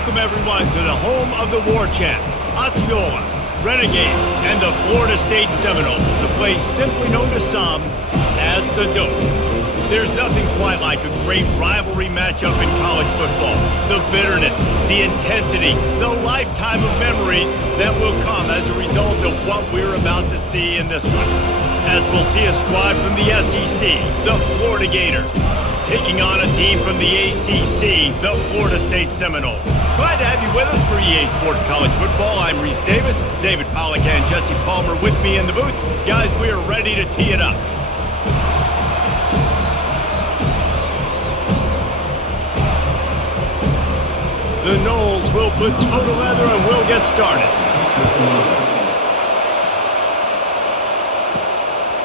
Welcome everyone to the home of the War Chant, Osceola, Renegade, and the Florida State Seminoles, a place simply known to some as the Dope. There's nothing quite like a great rivalry matchup in college football. The bitterness, the intensity, the lifetime of memories that will come as a result of what we're about to see in this one. As we'll see a squad from the SEC, the Florida Gators, taking on a team from the ACC, the Florida State Seminoles. Glad to have you with us for EA Sports College Football. I'm Reese Davis, David Pollack and Jesse Palmer with me in the booth. Guys, we are ready to tee it up. The Noles will put total leather and we'll get started.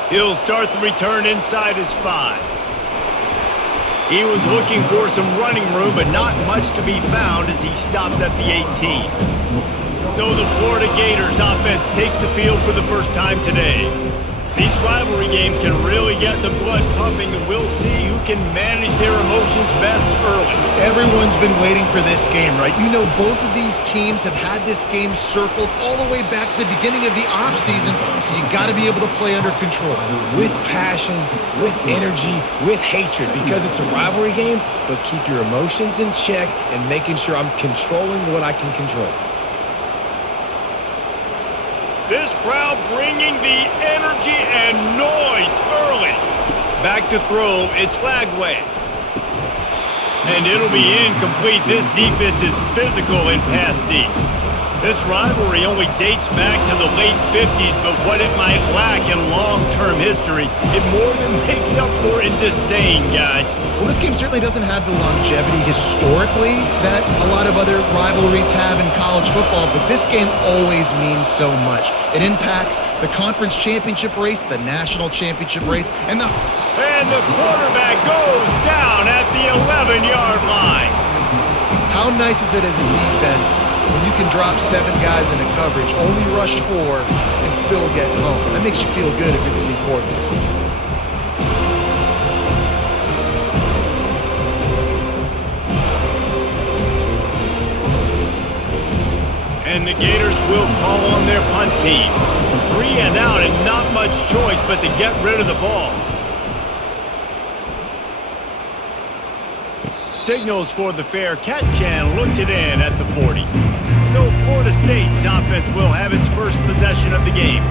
He'll start the return inside his 5. He was looking for some running room, but not much to be found as he stopped at the 18. So the Florida Gators offense takes the field for the first time today. These rivalry games can really get the blood pumping, and we'll see who can manage their emotions best early. Everyone's been waiting for this game, right? You know, both of these teams have had this game circled all the way back to the beginning of the offseason, so you got to be able to play under control. With passion, with energy, with hatred, because it's a rivalry game, but keep your emotions in check and making sure I'm controlling what I can control. This crowd bringing the energy and noise early. Back to throw, it's Flagway. And it'll be incomplete. This defense is physical in pass deep. This rivalry only dates back to the late 50s, but what it might lack in long-term history, it more than makes up for in disdain, guys. Well, this game certainly doesn't have the longevity historically that a lot of other rivalries have in college football, but this game always means so much. It impacts the conference championship race, the national championship race, and the quarterback goes down at the 11-yard line. How nice is it as a defense when you can drop 7 guys into coverage, only rush 4, and still get home? That makes you feel good if you're the D coordinator. And the Gators will call on their punt team. 3 and out and not much choice but to get rid of the ball. Signals for the fair catch and looks it in at the 40. So Florida State's offense will have its first possession of the game.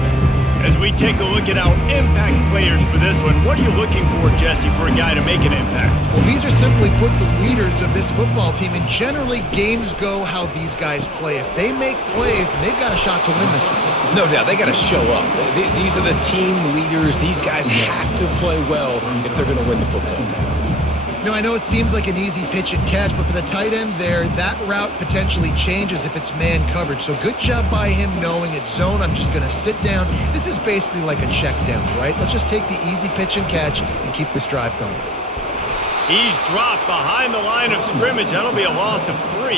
As we take a look at our impact players for this one, what are you looking for, Jesse, for a guy to make an impact? Well, these are simply put the leaders of this football team, and generally games go how these guys play. If they make plays, then they've got a shot to win this one. No doubt, they got to show up. These are the team leaders. These guys have to play well if they're going to win the football game. You know, I know it seems like an easy pitch and catch, but for the tight end there, that route potentially changes if it's man coverage. So good job by him knowing it's zone. I'm just going to sit down. This is basically like a check down, right? Let's just take the easy pitch and catch and keep this drive going. He's dropped behind the line of scrimmage. That'll be a loss of 3.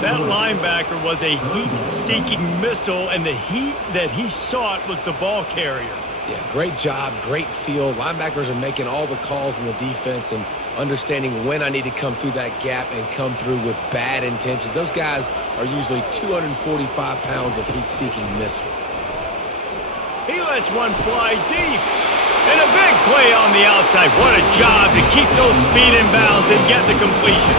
That linebacker was a heat-seeking missile, and the heat that he sought was the ball carrier. Yeah, great job, great feel. Linebackers are making all the calls in the defense and understanding when I need to come through that gap and come through with bad intentions. Those guys are usually 245 pounds of heat-seeking missile. He lets one fly deep. And a big play on the outside. What a job to keep those feet in bounds and get the completion.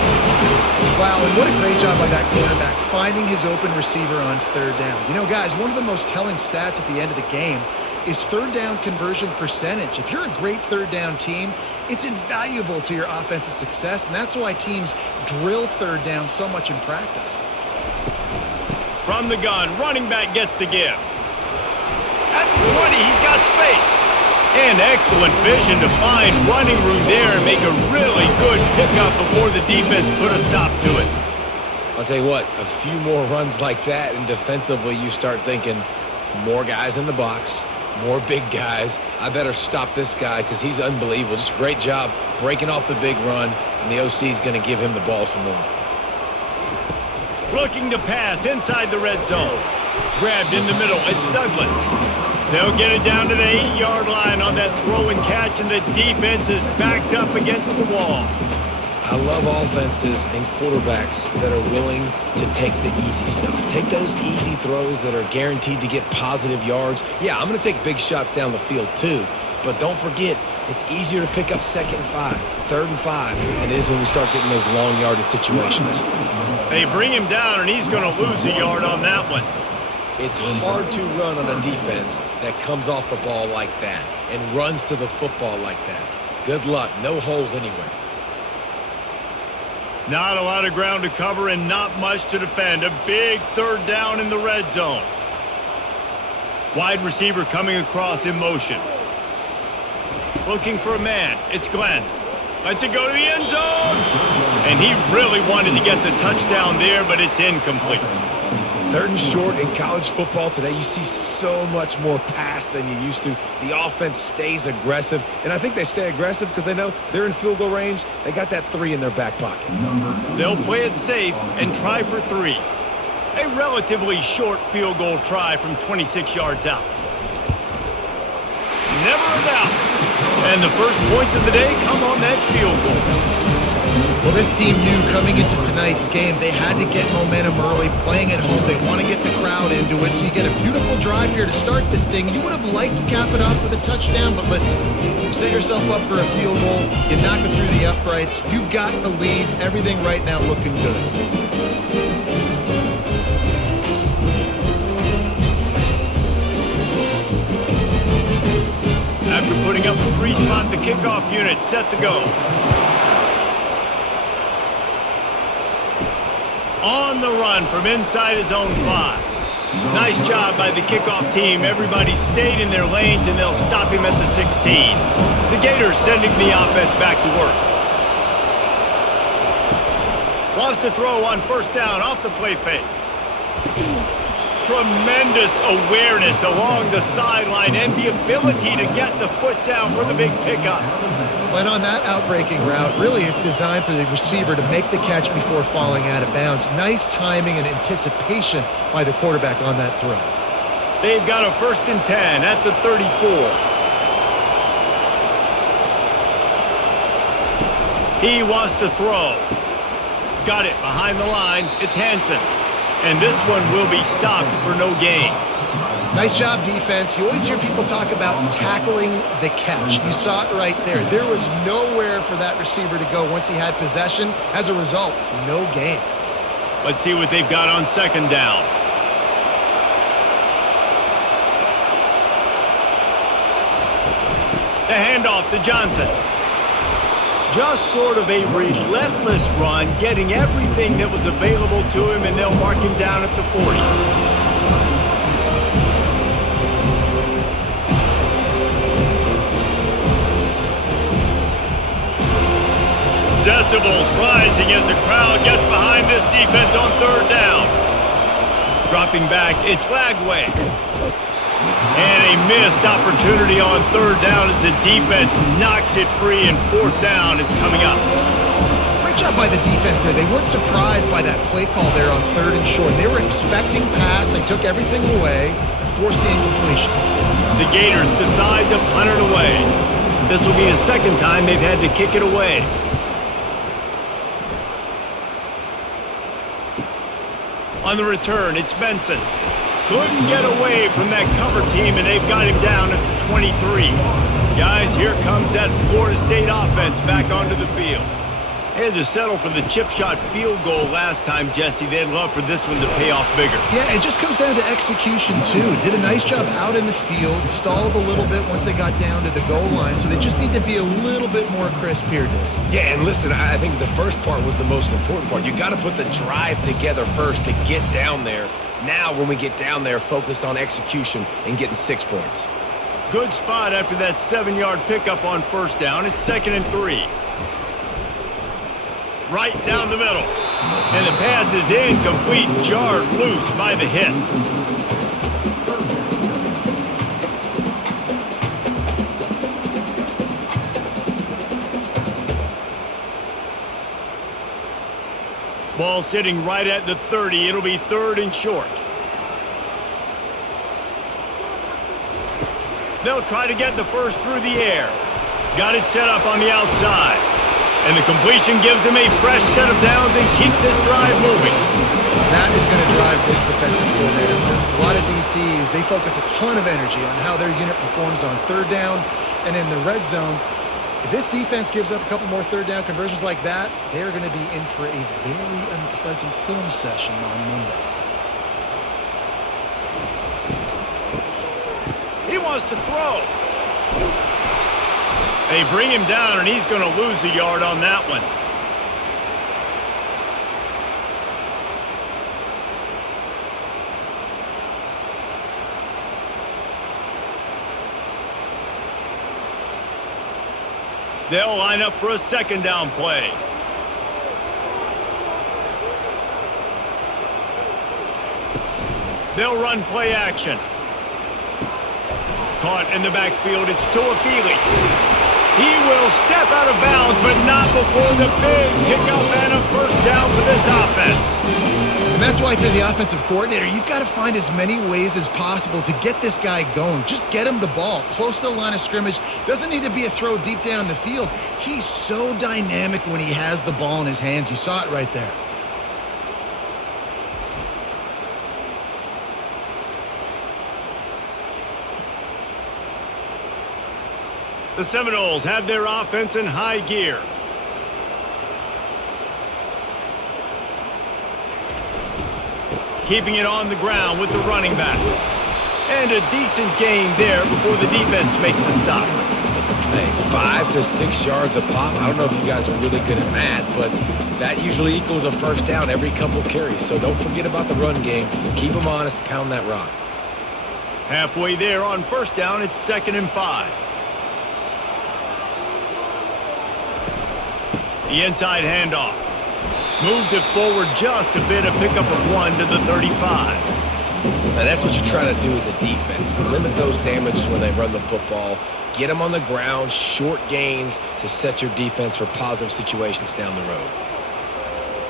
Wow, and what a great job by that quarterback finding his open receiver on 3rd down. You know, guys, one of the most telling stats at the end of the game is 3rd down conversion percentage. If you're a great 3rd down team, it's invaluable to your offensive success, and that's why teams drill 3rd down so much in practice. From the gun, running back gets the give. At the 20, he's got space. And excellent vision to find running room there and make a really good pickup before the defense put a stop to it. I'll tell you what, a few more runs like that, and defensively you start thinking more guys in the box, more big guys. I better stop this guy because he's unbelievable. Just a great job breaking off the big run, and the OC is going to give him the ball some more. Looking to pass inside the red zone. Grabbed in the middle. It's Douglas. They'll get it down to the 8-yard line on that throw and catch, and the defense is backed up against the wall. I love offenses and quarterbacks that are willing to take the easy stuff. Take those easy throws that are guaranteed to get positive yards. Yeah, I'm going to take big shots down the field too, but don't forget, it's easier to pick up 2nd and 5, 3rd and 5 than it is when we start getting those long yardage situations. They bring him down, and he's going to lose a yard on that one. It's hard to run on a defense that comes off the ball like that and runs to the football like that. Good luck. No holes anywhere. Not a lot of ground to cover and not much to defend. A big 3rd down in the red zone. Wide receiver coming across in motion. Looking for a man. It's Glenn. Lets it go to the end zone. And he really wanted to get the touchdown there, but it's incomplete. 3rd and short in college football today, you see so much more pass than you used to. The offense stays aggressive, and I think they stay aggressive because they know they're in field goal range. They got that 3 in their back pocket. They'll play it safe and try for 3. A relatively short field goal try from 26 yards out. Never a doubt. And the first points of the day come on that field goal. Well, this team knew coming into tonight's game they had to get momentum early, playing at home. They want to get the crowd into it, so you get a beautiful drive here to start this thing. You would have liked to cap it off with a touchdown, but listen, you set yourself up for a field goal, you knock it through the uprights, you've got the lead, everything right now looking good. After putting up a 3-spot, the kickoff unit set to go. On the run from inside his own 5. Nice job by the kickoff team. Everybody stayed in their lanes, and they'll stop him at the 16. The Gators sending the offense back to work. Lost a throw on 1st down off the play fake. Tremendous awareness along the sideline and the ability to get the foot down for the big pickup. And on that outbreaking route, really it's designed for the receiver to make the catch before falling out of bounds. Nice timing and anticipation by the quarterback on that throw. They've got a 1st and 10 at the 34. He wants to throw. Got it behind the line. It's Hansen. And this one will be stopped for no gain. Nice job, defense. You always hear people talk about tackling the catch. You saw it right there. There was nowhere for that receiver to go once he had possession. As a result, no gain. Let's see what they've got on 2nd down. The handoff to Johnson. Just sort of a relentless run, getting everything that was available to him, and they'll mark him down at the 40. Decibels rising as the crowd gets behind this defense on 3rd down. Dropping back, it's Lagway. And a missed opportunity on 3rd down as the defense knocks it free, and 4th down is coming up. Great job by the defense there. They weren't surprised by that play call there on 3rd and short. They were expecting pass. They took everything away and forced the incompletion. The Gators decide to punt it away. This will be the 2nd time they've had to kick it away. On the return, it's Benson. Couldn't get away from that cover team, and they've got him down at the 23. Guys, here comes that Florida State offense back onto the field. They had to settle for the chip shot field goal last time, Jesse. They'd love for this one to pay off bigger. Yeah, it just comes down to execution, too. Did a nice job out in the field, stalled a little bit once they got down to the goal line, so they just need to be a little bit more crisp here, Dave. Yeah, and listen, I think the first part was the most important part. You got to put the drive together first to get down there. Now, when we get down there, focus on execution and getting 6 points. Good spot after that 7-yard pickup on 1st down. It's 2nd and 3. Right down the middle. And the pass is incomplete, jarred loose by the hit. Ball sitting right at the 30. It'll be 3rd and short. They'll try to get the first through the air. Got it set up on the outside. And the completion gives him a fresh set of downs and keeps this drive moving. That is going to drive this defensive coordinator nuts. A lot of DCs, they focus a ton of energy on how their unit performs on third down and in the red zone. If this defense gives up a couple more third down conversions like that, they're going to be in for a very unpleasant film session on Monday. He wants to throw. They bring him down, and he's going to lose a yard on that one. They'll line up for a second down play. They'll run play action. Caught in the backfield, it's Tuafili. He will step out of bounds, but not before the big pickup and a first down for this offense. And that's why if you're the offensive coordinator, you've got to find as many ways as possible to get this guy going. Just get him the ball close to the line of scrimmage. Doesn't need to be a throw deep down the field. He's so dynamic when he has the ball in his hands. You saw it right there. The Seminoles have their offense in high gear. Keeping it on the ground with the running back. And a decent gain there before the defense makes the stop. Hey, 5 to 6 yards a pop. I don't know if you guys are really good at math, but that usually equals a first down every couple carries. So don't forget about the run game. Keep them honest, pound that rock. Halfway there on first down, it's 2nd and 5. The inside handoff. Moves it forward just a bit, a pickup of 1 to the 35. Now that's what you're trying to do as a defense. Limit those damages when they run the football. Get them on the ground, short gains to set your defense for positive situations down the road.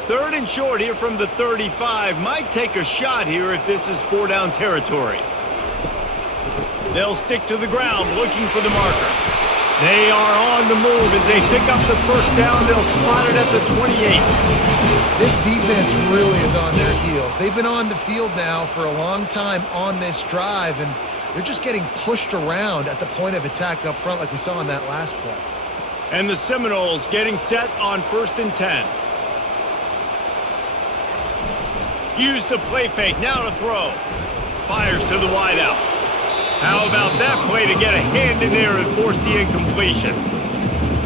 3rd and short here from the 35. Might take a shot here if this is 4-down territory. They'll stick to the ground looking for the marker. They are on the move as they pick up the first down. They'll spot it at the 28. This defense really is on their heels. They've been on the field now for a long time on this drive, and they're just getting pushed around at the point of attack up front like we saw in that last play. And the Seminoles getting set on 1st and 10. Use the play fake, now to throw. Fires to the wideout. How about that play to get a hand in there and force the incompletion?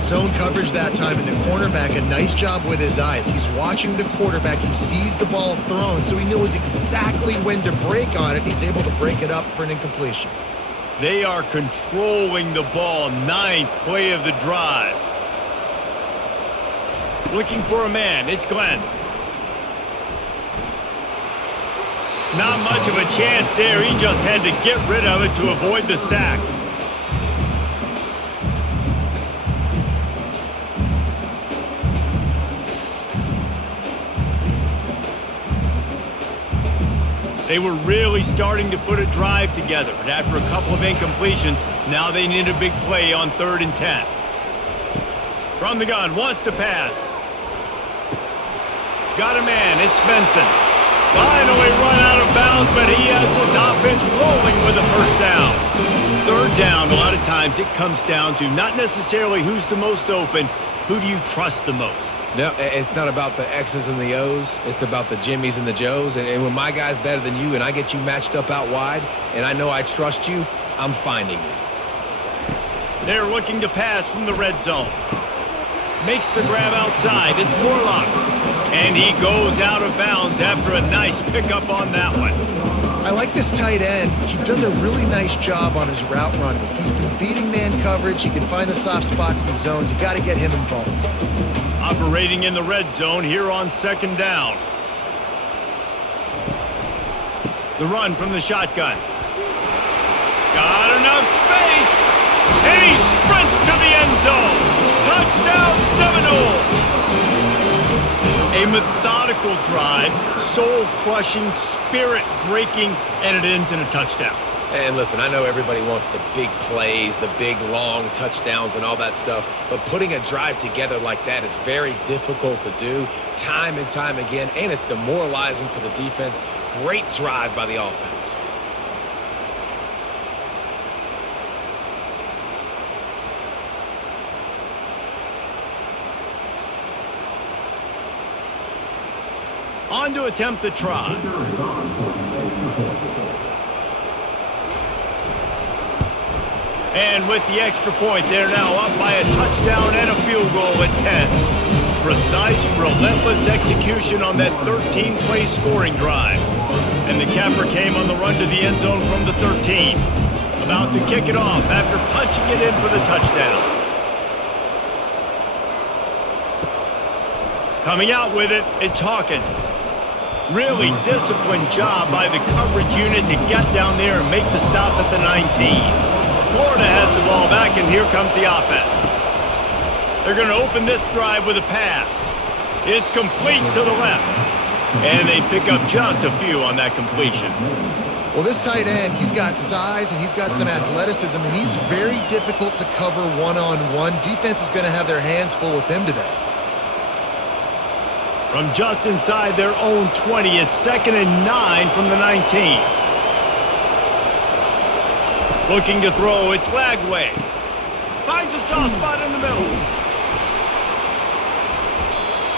Zone coverage that time, and the cornerback, a nice job with his eyes. He's watching the quarterback. He sees the ball thrown, so he knows exactly when to break on it. He's able to break it up for an incompletion. They are controlling the ball. 9th play of the drive. Looking for a man. It's Glenn. Not much of a chance there. He just had to get rid of it to avoid the sack. They were really starting to put a drive together, but after a couple of incompletions, now they need a big play on 3rd and 10. From the gun, wants to pass. Got a man, it's Benson. Finally run out of bounds, but he has this offense rolling with a first down. 3rd down, a lot of times it comes down to not necessarily who's the most open, who do you trust the most? No, it's not about the X's and the O's. It's about the Jimmys and the Joes. And when my guy's better than you and I get you matched up out wide and I know I trust you, I'm finding you. They're looking to pass from the red zone. Makes the grab outside. It's Morlock. And he goes out of bounds after a nice pickup on that one. I like this tight end. He does a really nice job on his route running. He's been beating man coverage. He can find the soft spots in the zones. You got to get him involved. Operating in the red zone here on 2nd down. The run from the shotgun. Got enough space. And he sprints to the end zone. Touchdown Seminoles. A methodical drive, soul-crushing, spirit-breaking, and it ends in a touchdown. And listen, I know everybody wants the big plays, the big long touchdowns and all that stuff, but putting a drive together like that is very difficult to do time and time again, and it's demoralizing for the defense. Great drive by the offense. On to attempt the try. And with the extra point, they're now up by a touchdown and a field goal at 10. Precise, relentless execution on that 13-play scoring drive. And the capper came on the run to the end zone from the 13. About to kick it off after punching it in for the touchdown. Coming out with it, it's Hawkins. Really disciplined job by the coverage unit to get down there and make the stop at the 19. Florida has the ball back, and here comes the offense. They're going to open this drive with a pass. It's complete to the left. And they pick up just a few on that completion. Well, this tight end, he's got size and he's got some athleticism, and he's very difficult to cover one-on-one. Defense is going to have their hands full with him today. From just inside their own 20, it's 2nd and 9 from the 19. Looking to throw, it's Lagway. Finds a soft spot in the middle.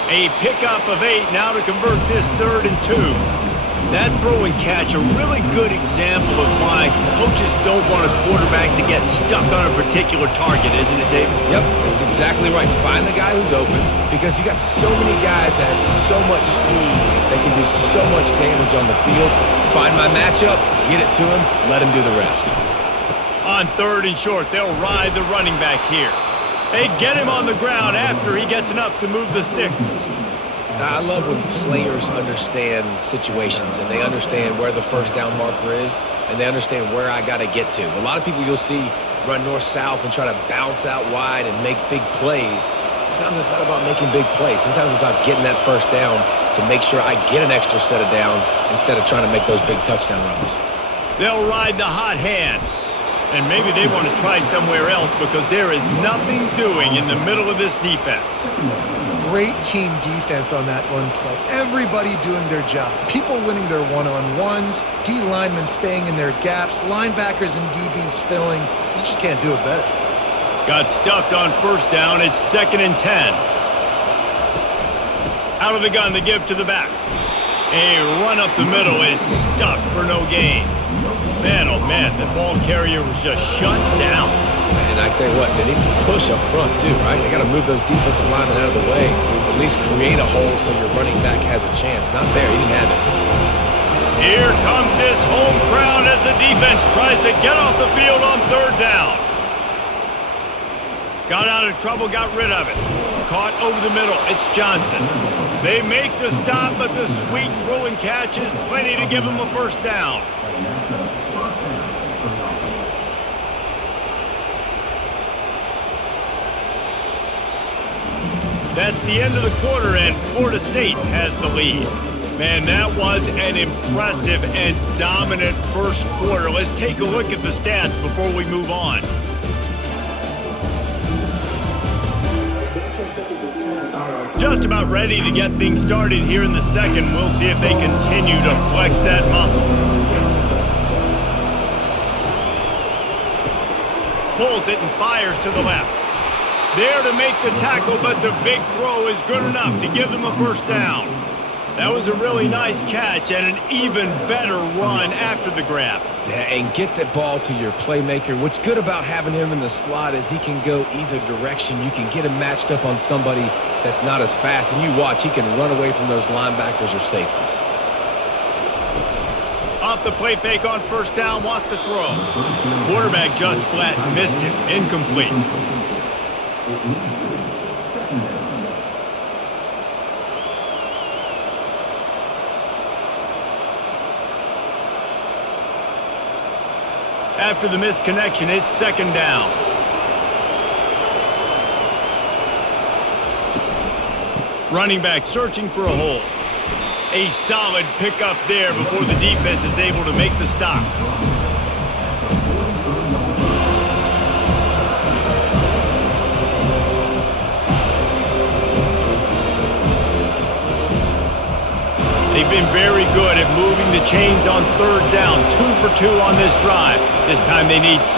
A pickup of 8 now to convert this 3rd and 2. That throw and catch, a really good example of why coaches don't want a quarterback to get stuck on a particular target, isn't it, David? Yep, that's exactly right. Find the guy who's open, because you got so many guys that have so much speed that can do so much damage on the field. Find my matchup, get it to him, let him do the rest. On 3rd and short, they'll ride the running back here. They get him on the ground after he gets enough to move the sticks. I love when players understand situations and they understand where the first down marker is and they understand where I got to get to. A lot of people you'll see run north-south and try to bounce out wide and make big plays. Sometimes it's not about making big plays. Sometimes it's about getting that first down to make sure I get an extra set of downs instead of trying to make those big touchdown runs. They'll ride the hot hand. And maybe they want to try somewhere else because there is nothing doing in the middle of this defense. Great team defense on that one play. Everybody doing their job. People winning their one-on-ones, D linemen staying in their gaps, linebackers and DBs filling. You just can't do it better. Got stuffed on 1st down. It's 2nd and 10. Out of the gun to give to the back. A run up the middle is stuffed for no gain. Man, oh man, the ball carrier was just shut down. And I tell you what, they need some push up front too, right? They got to move those defensive linemen out of the way, at least create a hole so your running back has a chance. Not there, he didn't have it. Here comes this home crowd as the defense tries to get off the field on 3rd down. Got out of trouble, got rid of it. Caught over the middle, it's Johnson. They make the stop, but the sweet throw and catch is plenty to give them a 1st down. That's the end of the quarter, and Florida State has the lead. Man, that was an impressive and dominant first quarter. Let's take a look at the stats before we move on. Just about ready to get things started here in the second. We'll see if they continue to flex that muscle. Pulls it and fires to the left. There to make the tackle, but the big throw is good enough to give them a 1st down. That was a really nice catch and an even better run after the grab. Yeah, and get that ball to your playmaker. What's good about having him in the slot is he can go either direction. You can get him matched up on somebody that's not as fast, and you watch, he can run away from those linebackers or safeties. Off the play fake on 1st down, wants to throw. Quarterback just flat missed it. Incomplete. After the missed connection, it's 2nd down. Running back searching for a hole. A solid pickup there before the defense is able to make the stop. been very good at moving the chains on third down. 2 for 2 on this drive. This time they need 6.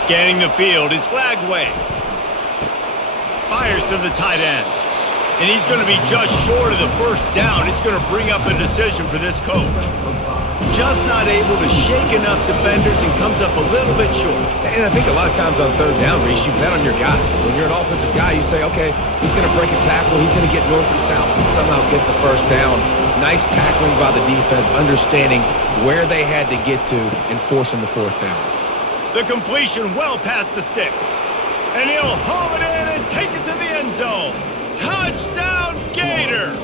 Scanning the field, it's Lagway. Fires to the tight end. And he's going to be just short of the first down. It's going to bring up a decision for this coach. Just not able to shake enough defenders and comes up a little bit short. And I think a lot of times on third down, Reese, you bet on your guy. When you're an offensive guy, you say, okay, he's going to break a tackle, he's going to get north and south and somehow get the first down. Nice tackling by the defense, understanding where they had to get to and forcing the fourth down. The completion well past the sticks. And he'll haul it in and take it to the end zone. Touchdown, Gators!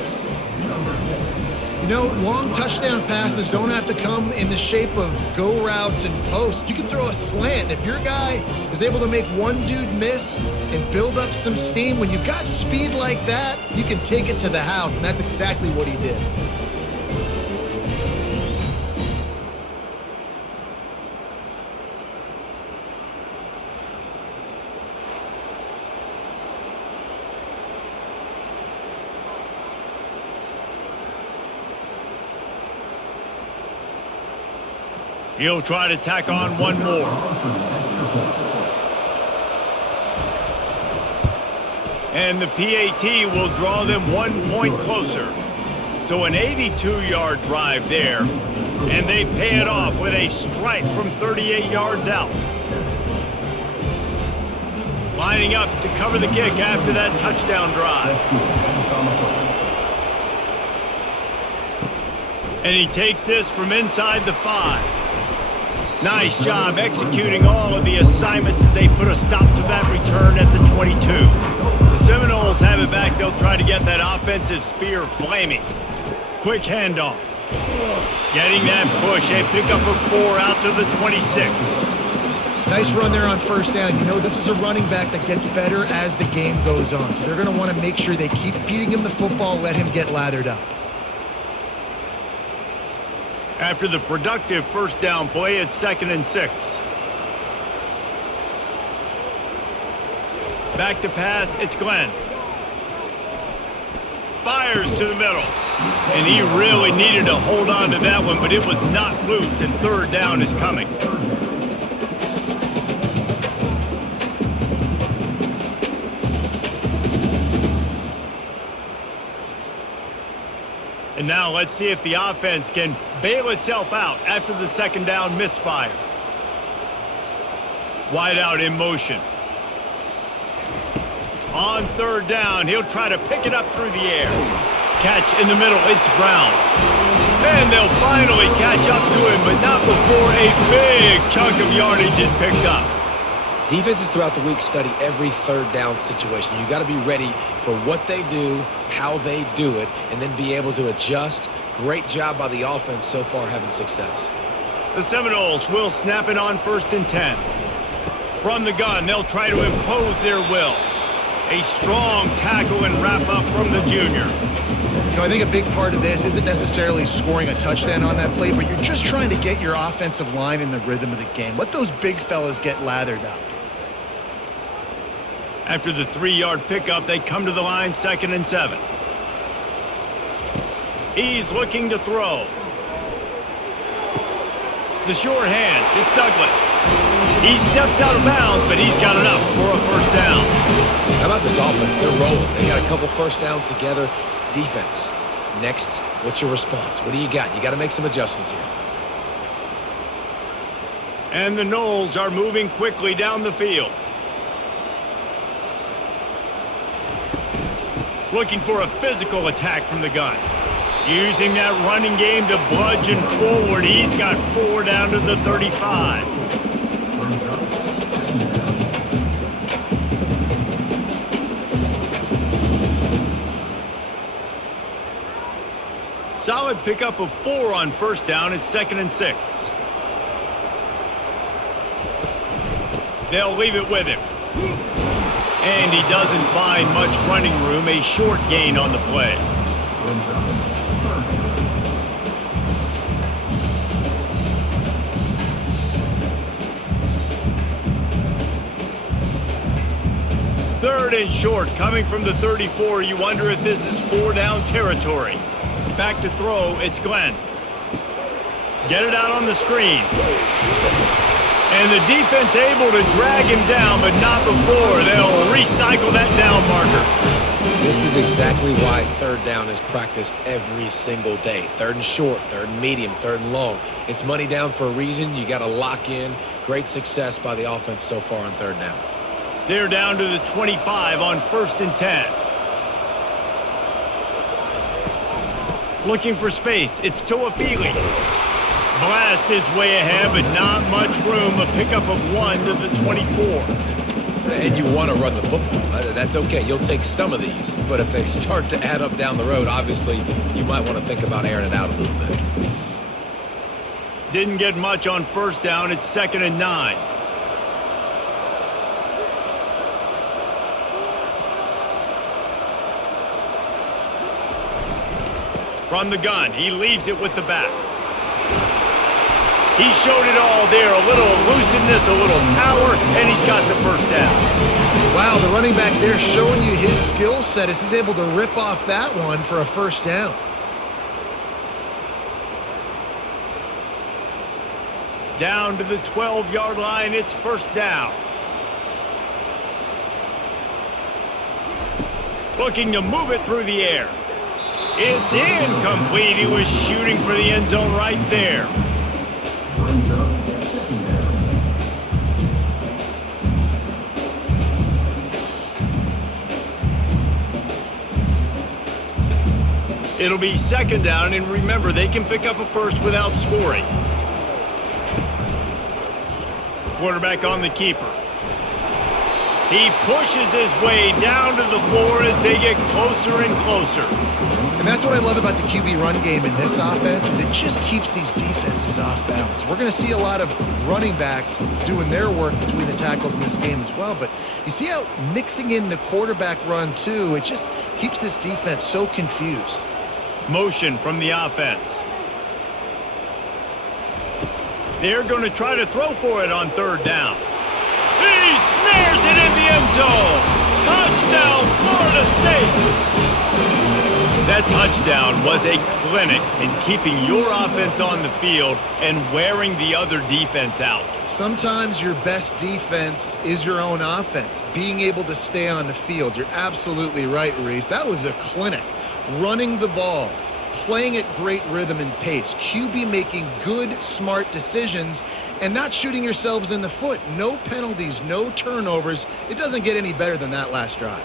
You know, long touchdown passes don't have to come in the shape of go routes and posts. You can throw a slant. If your guy is able to make one dude miss and build up some steam, when you've got speed like that, you can take it to the house, and that's exactly what he did. He'll try to tack on one more. And the PAT will draw them 1 point closer. So an 82-yard drive there. And they pay it off with a strike from 38 yards out. Lining up to cover the kick after that touchdown drive. And he takes this from inside the 5. Nice job executing all of the assignments as they put a stop to that return at the 22. The Seminoles have it back. They'll try to get that offensive spear flaming. Quick handoff. Getting that push. A pickup of 4 out to the 26. Nice run there on first down. You know, this is a running back that gets better as the game goes on. So they're going to want to make sure they keep feeding him the football, let him get lathered up. After the productive first down play, it's 2nd and 6. Back to pass, it's Glenn. Fires to the middle. And he really needed to hold on to that one, but it was not loose, and third down is coming. And now let's see if the offense can bail itself out after the second down misfire. Wide out in motion. On third down, he'll try to pick it up through the air. Catch in the middle, it's Brown. And they'll finally catch up to him, but not before a big chunk of yardage is picked up. Defenses throughout the week study every third down situation. You got to be ready for what they do, how they do it, and then be able to adjust. Great job by the offense so far having success. The Seminoles will snap it on 1st and 10. From the gun, they'll try to impose their will. A strong tackle and wrap up from the junior. You know, I think a big part of this isn't necessarily scoring a touchdown on that play, but you're just trying to get your offensive line in the rhythm of the game. Let those big fellas get lathered up. After the 3-yard pickup, they come to the line, 2nd and 7. He's looking to throw. The short hands, it's Douglas. He steps out of bounds, but he's got enough for a first down. How about this offense? They're rolling. They got a couple first downs together. Defense. Next, what's your response? What do you got? You got to make some adjustments here. And the Noles are moving quickly down the field. Looking for a physical attack from the gun. Using that running game to bludgeon forward. He's got 4 down to the 35. Solid pickup of 4 on first down. It's 2nd and 6. They'll leave it with him. And he doesn't find much running room. A short gain on the play. Third and short coming from the 34. You wonder if this is 4 down territory. back to throw. It's Glenn. Get it out on the screen. And the defense able to drag him down, but not before. They'll recycle that down marker. This is exactly why third down is practiced every single day. Third and short, third and medium, third and long. It's money down for a reason. You got to lock in. Great success by the offense so far on third down. They're down to the 25 on 1st and 10. Looking for space. It's Toafili. Blast is way ahead, but not much room. A pickup of 1 to the 24. And you want to run the football. That's okay. You'll take some of these. But if they start to add up down the road, obviously, you might want to think about airing it out a little bit. Didn't get much on 1st down. It's 2nd and 9. From the gun, he leaves it with the back. He showed it all there, a little elusiveness, a little power, and he's got the 1st down. Wow, the running back there showing you his skill set as he's able to rip off that one for a 1st down. Down to the 12-yard line, it's 1st down. Looking to move it through the air. It's incomplete. He was shooting for the end zone right there. It'll be 2nd down, and remember, they can pick up a 1st without scoring. Quarterback on the keeper. He pushes his way down to the floor as they get closer and closer. And that's what I love about the QB run game in this offense is it just keeps these defenses off balance. We're going to see a lot of running backs doing their work between the tackles in this game as well. But you see how mixing in the quarterback run too, it just keeps this defense so confused. Motion from the offense. They're going to try to throw for it on 3rd down. He snares it in the end zone. Touchdown, Florida State. That touchdown was a clinic in keeping your offense on the field and wearing the other defense out. Sometimes your best defense is your own offense, being able to stay on the field. You're absolutely right, Reese. That was a clinic. Running the ball, playing at great rhythm and pace, QB making good, smart decisions, and not shooting yourselves in the foot. No penalties, no turnovers. It doesn't get any better than that last drive.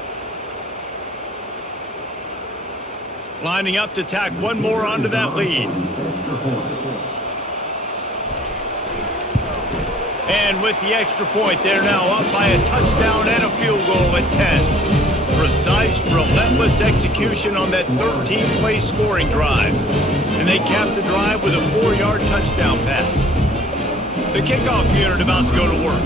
Lining up to tack one more onto that lead. And with the extra point, they're now up by a touchdown and a field goal at 10. Precise, relentless execution on that 13-play scoring drive. And they cap the drive with a 4-yard touchdown pass. The kickoff unit about to go to work.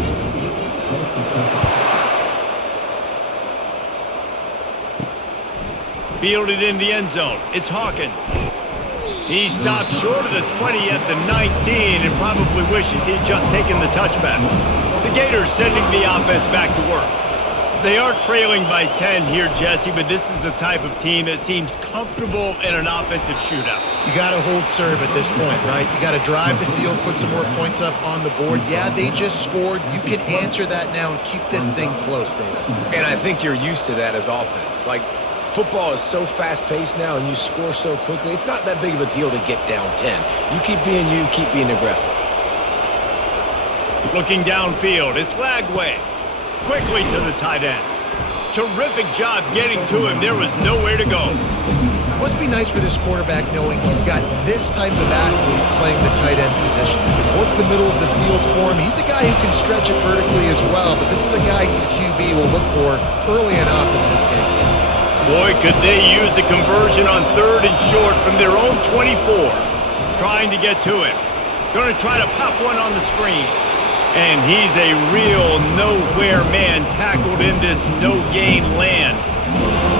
Fielded in the end zone. It's Hawkins. He stopped short of the 20 at the 19 and probably wishes he'd just taken the touchback. The Gators sending the offense back to work. They are trailing by 10 here, Jesse, but this is the type of team that seems comfortable in an offensive shootout. You got to hold serve at this point, right? You got to drive the field, put some more points up on the board. Yeah, they just scored. You can answer that now and keep this thing close, David. And I think you're used to that as offense. Like, football is so fast-paced now and you score so quickly, it's not that big of a deal to get down 10. You keep being aggressive. Looking downfield, it's Lagway. Quickly to the tight end. Terrific job getting to him. There was nowhere to go. Must be nice for this quarterback knowing he's got this type of athlete playing the tight end position. He can work the middle of the field for him. He's a guy who can stretch it vertically as well, but this is a guy the QB will look for early and often in this game. Boy, could they use a conversion on 3rd and short from their own 24. Trying to get to him. Going to try to pop one on the screen. And he's a real nowhere man tackled in this no-gain land.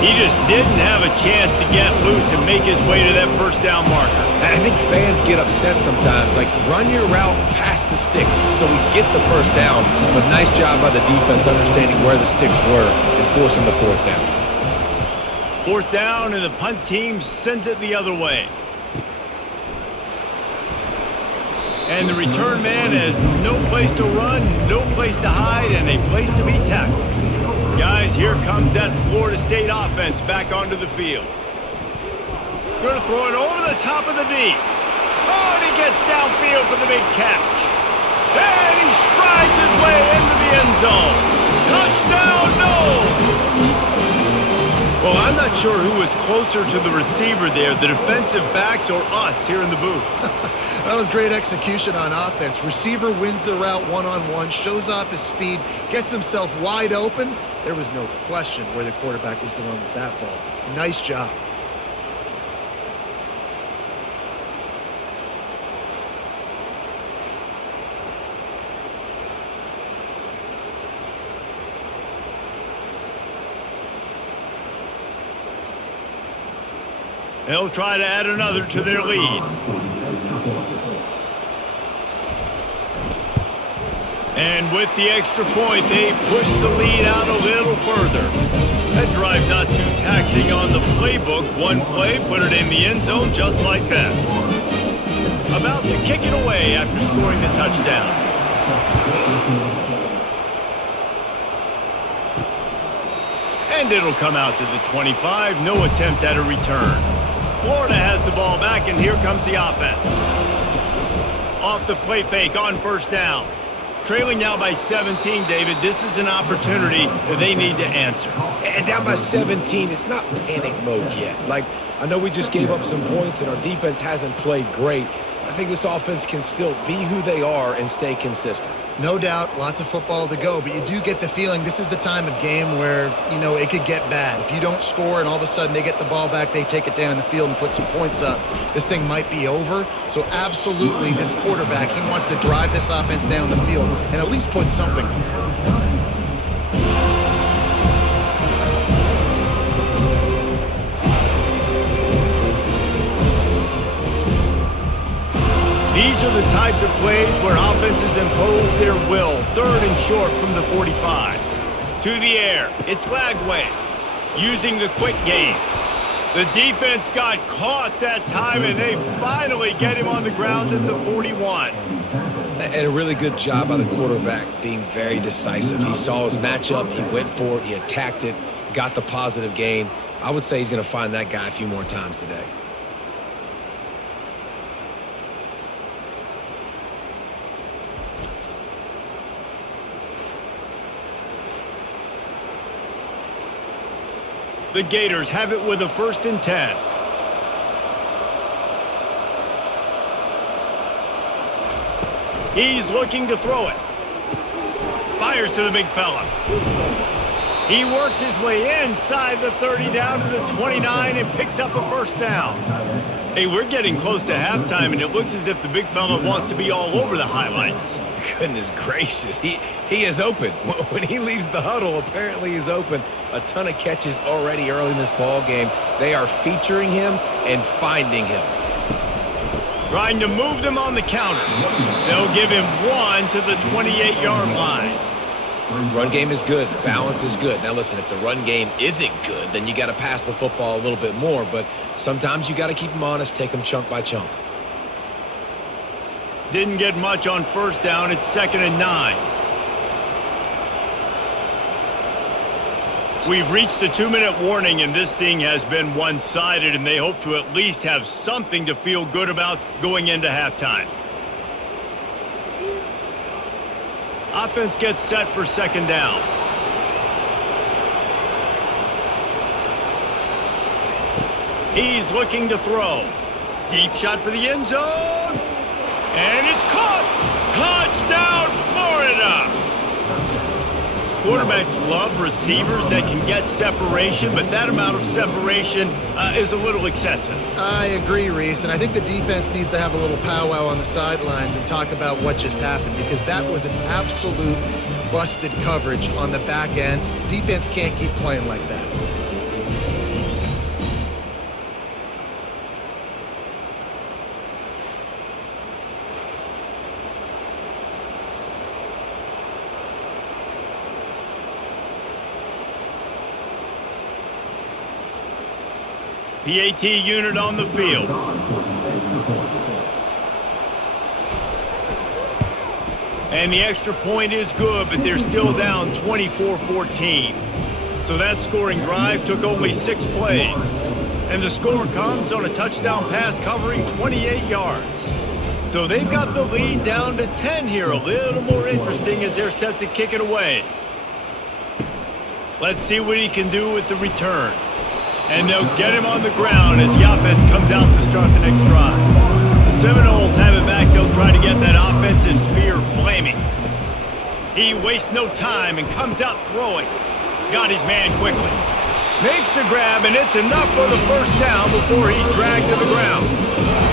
He just didn't have a chance to get loose and make his way to that 1st down marker. And I think fans get upset sometimes. Like, run your route past the sticks so we get the 1st down. But nice job by the defense understanding where the sticks were and forcing the 4th down. 4th down, and the punt team sends it the other way. And the return man has no place to run, no place to hide, and a place to be tackled. Guys, here comes that Florida State offense back onto the field. Going to throw it over the top of the knee. Oh, and he gets downfield for the big catch. And he strides his way into the end zone. Touchdown, Noles! Well, I'm not sure who was closer to the receiver there, the defensive backs or us here in the booth. That was great execution on offense. Receiver wins the route one-on-one, shows off his speed, gets himself wide open. There was no question where the quarterback was going with that ball. Nice job. They'll try to add another to their lead. And with the extra point, they push the lead out a little further. That drive not too taxing on the playbook. One play, put it in the end zone just like that. About to kick it away after scoring the touchdown. And it'll come out to the 25. No attempt at a return. Florida has the ball back, and here comes the offense. Off the play fake on 1st down. Trailing now by 17, David. This is an opportunity that they need to answer. And down by 17, it's not panic mode yet. Like, I know we just gave up some points, and our defense hasn't played great. I think this offense can still be who they are and stay consistent. No doubt, lots of football to go, but you do get the feeling this is the time of game where, you know, it could get bad. If you don't score and all of a sudden they get the ball back, they take it down the field and put some points up, this thing might be over. So absolutely, this quarterback, he wants to drive this offense down the field and at least put something on. These are the types of plays where offenses impose their will. 3rd and short from the 45. To the air. It's Lagway using the quick game. The defense got caught that time, and they finally get him on the ground at the 41. And a really good job by the quarterback being very decisive. He saw his matchup. He went for it. He attacked it. Got the positive gain. I would say he's going to find that guy a few more times today. The Gators have it with a 1st and 10. He's looking to throw it. Fires to the big fella. He works his way inside the 30 down to the 29 and picks up a 1st down. Hey, we're getting close to halftime, and it looks as if the big fella wants to be all over the highlights. Goodness gracious, he is open. When he leaves the huddle, apparently he's open. A ton of catches already early in this ball game. They are featuring him and finding him. Trying to move them on the counter. They'll give him 1 to the 28-yard line. Run game is good. Balance is good. Now listen, if the run game isn't good, then you got to pass the football a little bit more. But sometimes you got to keep them honest, take them chunk by chunk. Didn't get much on 1st down. It's 2nd and 9. We've reached the 2-minute warning, and this thing has been one-sided, and they hope to at least have something to feel good about going into halftime. Offense gets set for 2nd down. He's looking to throw. Deep shot for the end zone. And it's caught! Touchdown, Florida! Quarterbacks love receivers that can get separation, but that amount of separation is a little excessive. I agree, Reese, and I think the defense needs to have a little powwow on the sidelines and talk about what just happened, because that was an absolute busted coverage on the back end. Defense can't keep playing like that. PAT unit on the field. And the extra point is good, but they're still down 24-14. So that scoring drive took only 6 plays. And the score comes on a touchdown pass covering 28 yards. So they've got the lead down to 10 here. A little more interesting as they're set to kick it away. Let's see what he can do with the return. And they'll get him on the ground as the offense comes out to start the next drive. The Seminoles have it back. They'll try to get that offensive spear flaming. He wastes no time and comes out throwing. Got his man quickly. Makes the grab, and it's enough for the first down before he's dragged to the ground.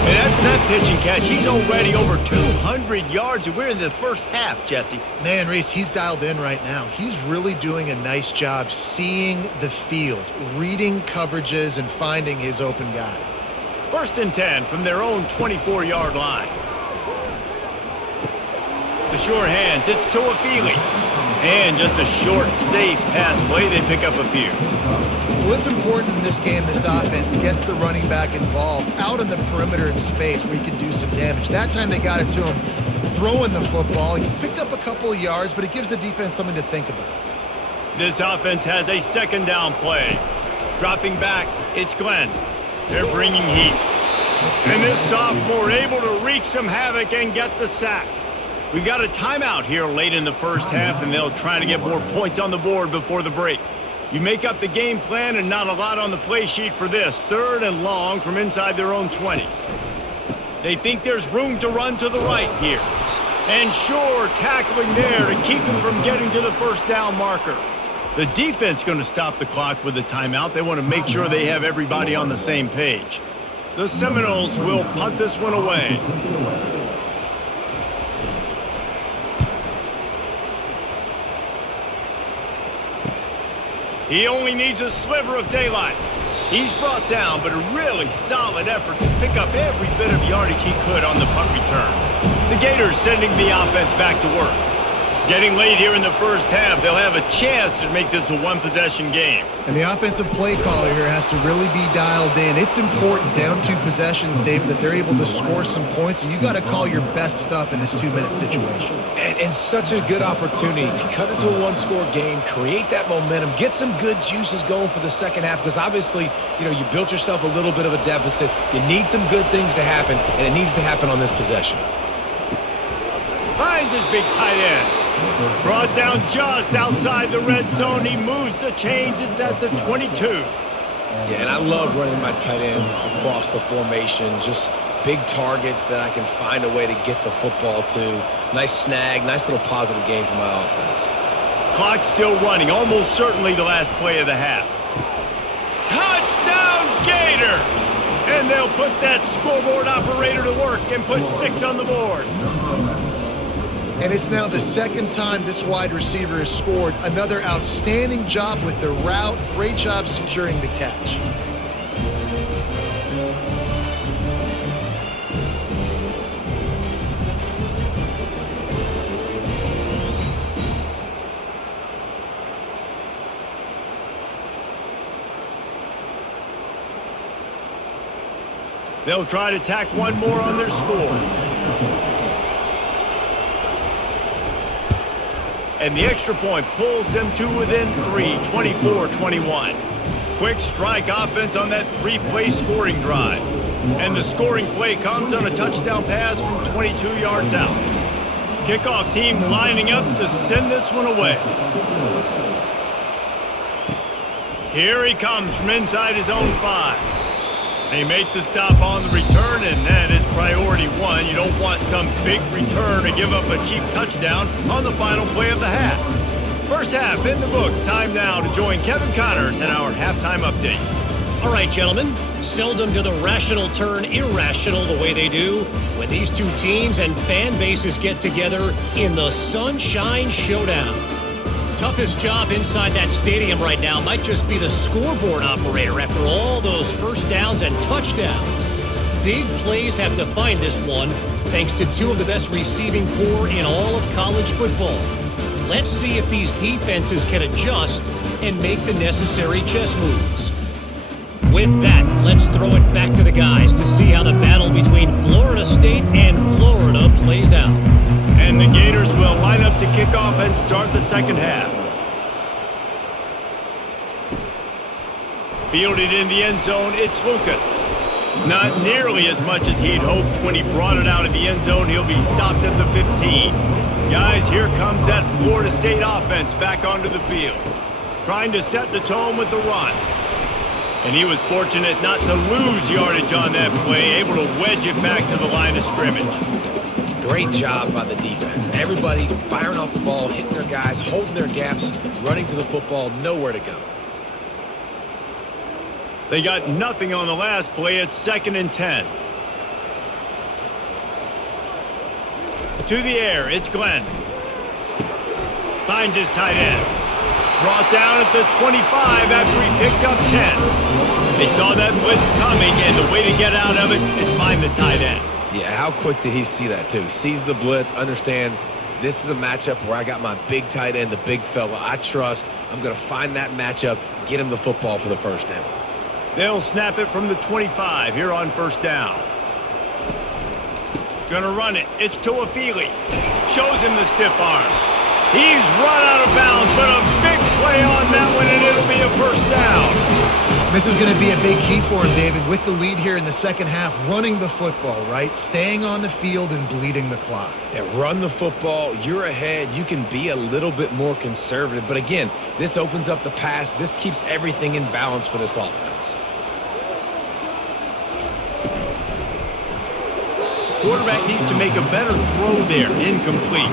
And after that pitch and catch, he's already over 200 yards, and we're in the first half, Jesse. Man, Reese, he's dialed in right now. He's really doing a nice job seeing the field, reading coverages, and finding his open guy. 1st and 10 from their own 24-yard line. The sure hands, it's to Afili. And just a short, safe pass play, they pick up a few. Well, it's important in this game this offense gets the running back involved out in the perimeter in space where he can do some damage. That time they got it to him throwing the football. He picked up a couple of yards, but it gives the defense something to think about. This offense has a 2nd down play. Dropping back, it's Glenn. They're bringing heat. And this sophomore able to wreak some havoc and get the sack. We've got a timeout here late in the first half, and they'll try to get more points on the board before the break. You make up the game plan and not a lot on the play sheet for this. 3rd and long from inside their own 20. They think there's room to run to the right here. And sure, tackling there to keep him from getting to the first down marker. The defense going to stop the clock with a timeout. They want to make sure they have everybody on the same page. The Seminoles will punt this one away. He only needs a sliver of daylight. He's brought down, but a really solid effort to pick up every bit of yardage he could on the punt return. The Gators sending the offense back to work. Getting late here in the first half, they'll have a chance to make this a one-possession game. And the offensive play caller here has to really be dialed in. It's important down 2 possessions, David, that they're able to score some points. So you got to call your best stuff in this 2-minute situation. And such a good opportunity to cut into a 1-score game, create that momentum, get some good juices going for the second half. Because obviously, you built yourself a little bit of a deficit. You need some good things to happen, and it needs to happen on this possession. Finds his big tight end. Brought down just outside the red zone. He moves the chains. It's at the 22. Yeah, and I love running my tight ends across the formation. Just big targets that I can find a way to get the football to. Nice snag, nice little positive game for my offense. Clock still running. Almost certainly the last play of the half. Touchdown Gators! And they'll put that scoreboard operator to work and put 6 on the board. And it's now the 2nd time this wide receiver has scored. Another outstanding job with the route. Great job securing the catch. They'll try to tack one more on their score. And the extra point pulls them to within 3, 24-21. Quick strike offense on that 3-play scoring drive. And the scoring play comes on a touchdown pass from 22 yards out. Kickoff team lining up to send this one away. Here he comes from inside his own 5. They make the stop on the return, and that is priority 1. You don't want some big return to give up a cheap touchdown on the final play of the half. First half in the books. Time now to join Kevin Connors in our halftime update. All right, gentlemen. Seldom do the rational turn irrational the way they do when these two teams and fan bases get together in the Sunshine Showdown. Toughest job inside that stadium right now might just be the scoreboard operator after all those first downs and touchdowns. Big plays have defined this one, thanks to 2 of the best receiving corps in all of college football. Let's see if these defenses can adjust and make the necessary chess moves. With that, let's throw it back to the guys to see how the battle between Florida State and Florida plays out. And the Gators will line up to kick off and start the second half. Fielded in the end zone, it's Lucas. Not nearly as much as he'd hoped when he brought it out of the end zone. He'll be stopped at the 15. Guys, here comes that Florida State offense back onto the field, trying to set the tone with the run. And he was fortunate not to lose yardage on that play, able to wedge it back to the line of scrimmage. Great job by the defense. Everybody firing off the ball, hitting their guys, holding their gaps, running to the football, nowhere to go. They got nothing on the last play. It's 2nd and 10. To the air, it's Glenn. Finds his tight end. Brought down at the 25 after he picked up 10. They saw that blitz coming, and the way to get out of it is find the tight end. Yeah, how quick did he see that, too? Sees the blitz, understands this is a matchup where I got my big tight end, the big fella I trust. I'm going to find that matchup, get him the football for the first down. They'll snap it from the 25 here on first down. Gonna run it. It's Tuafili. Shows him the stiff arm. He's run out of bounds, but a big play on that one, and it'll be a first down. This is going to be a big key for him, David, with the lead here in the second half, running the football, right? Staying on the field and bleeding the clock. Yeah, run the football. You're ahead. You can be a little bit more conservative. But again, this opens up the pass. This keeps everything in balance for this offense. Quarterback needs to make a better throw there. Incomplete.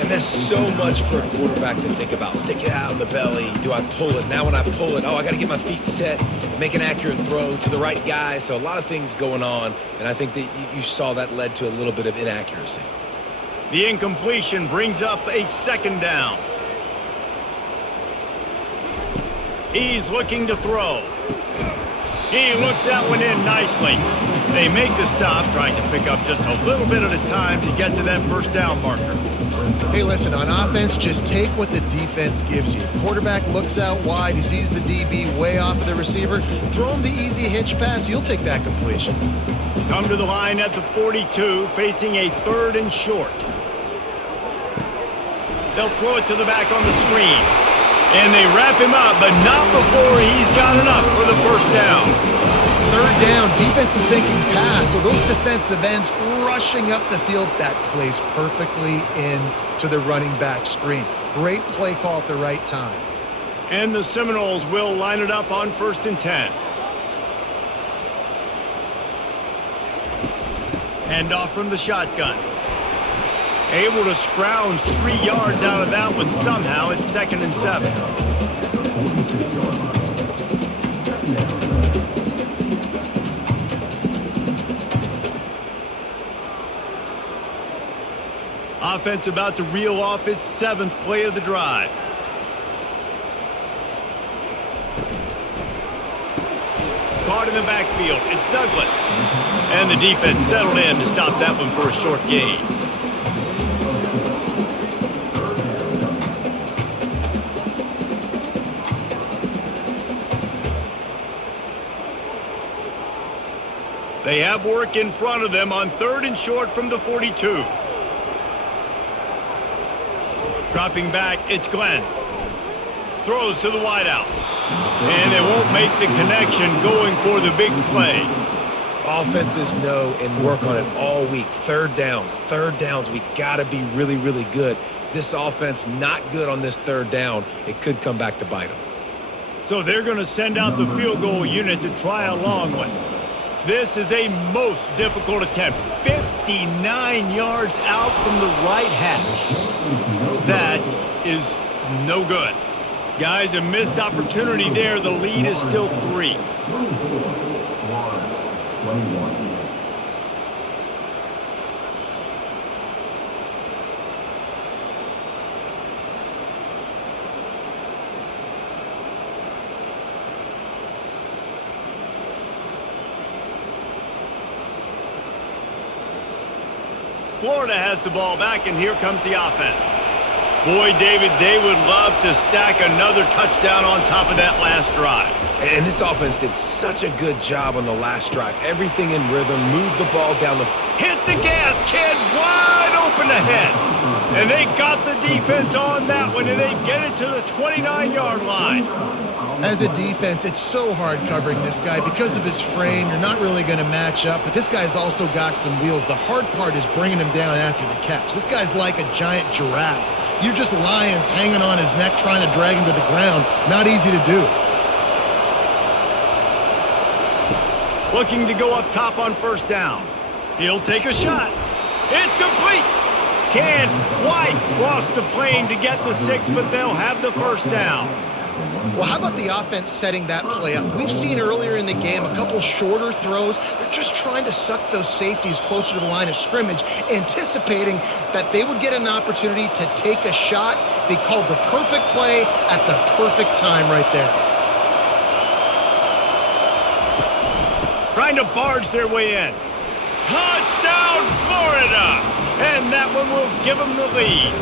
And there's so much for a quarterback to think about. Stick it out in the belly. Do I pull it? Now when I pull it, I got to get my feet set, make an accurate throw to the right guy. So a lot of things going on, and I think that you saw that led to a little bit of inaccuracy. The incompletion brings up a 2nd down. He's looking to throw. He looks that one in nicely. They make the stop, trying to pick up just a little bit at a time to get to that first down marker. Hey, listen, on offense, just take what the defense gives you. Quarterback looks out wide. He sees the DB way off of the receiver. Throw him the easy hitch pass. You'll take that completion. Come to the line at the 42, facing a 3rd and short. They'll throw it to the back on the screen. And they wrap him up, but not before he's got enough for the first down. 3rd down, defense is thinking pass, so those defensive ends rushing up the field, that plays perfectly into the running back screen. Great play call at the right time. And the Seminoles will line it up on 1st and 10. Handoff from the shotgun. Able to scrounge 3 yards out of that one somehow. It's 2nd and 7. Offense about to reel off its 7th play of the drive. Caught in the backfield. It's Douglas. And the defense settled in to stop that one for a short gain. They have work in front of them on 3rd and short from the 42. Dropping back, it's Glenn. Throws to the wideout. And they won't make the connection going for the big play. Offenses know and work on it all week. 3rd downs. We got to be really, really good. This offense not good on this 3rd down. It could come back to bite them. So they're going to send out the field goal unit to try a long one. This is a most difficult attempt. 59 yards out from the right hash. That is no good. Guys, a missed opportunity there. The lead is still 3. Florida has the ball back, and here comes the offense. Boy, David, they would love to stack another touchdown on top of that last drive. And this offense did such a good job on the last drive. Everything in rhythm, moved the ball down the... Hit the gas, kid, wide open ahead. And they got the defense on that one, and they get it to the 29-yard line. As a defense, it's so hard covering this guy. Because of his frame, you're not really going to match up, but this guy's also got some wheels. The hard part is bringing him down after the catch. This guy's like a giant giraffe. You're just lions hanging on his neck trying to drag him to the ground. Not easy to do. Looking to go up top on first down. He'll take a shot. It's complete. Can't quite cross the plane to get the 6, but they'll have the first down. Well, how about the offense setting that play up? We've seen earlier in the game a couple shorter throws. They're just trying to suck those safeties closer to the line of scrimmage, anticipating that they would get an opportunity to take a shot. They called the perfect play at the perfect time right there. Trying to barge their way in. Touchdown, Florida! And that one will give them the lead.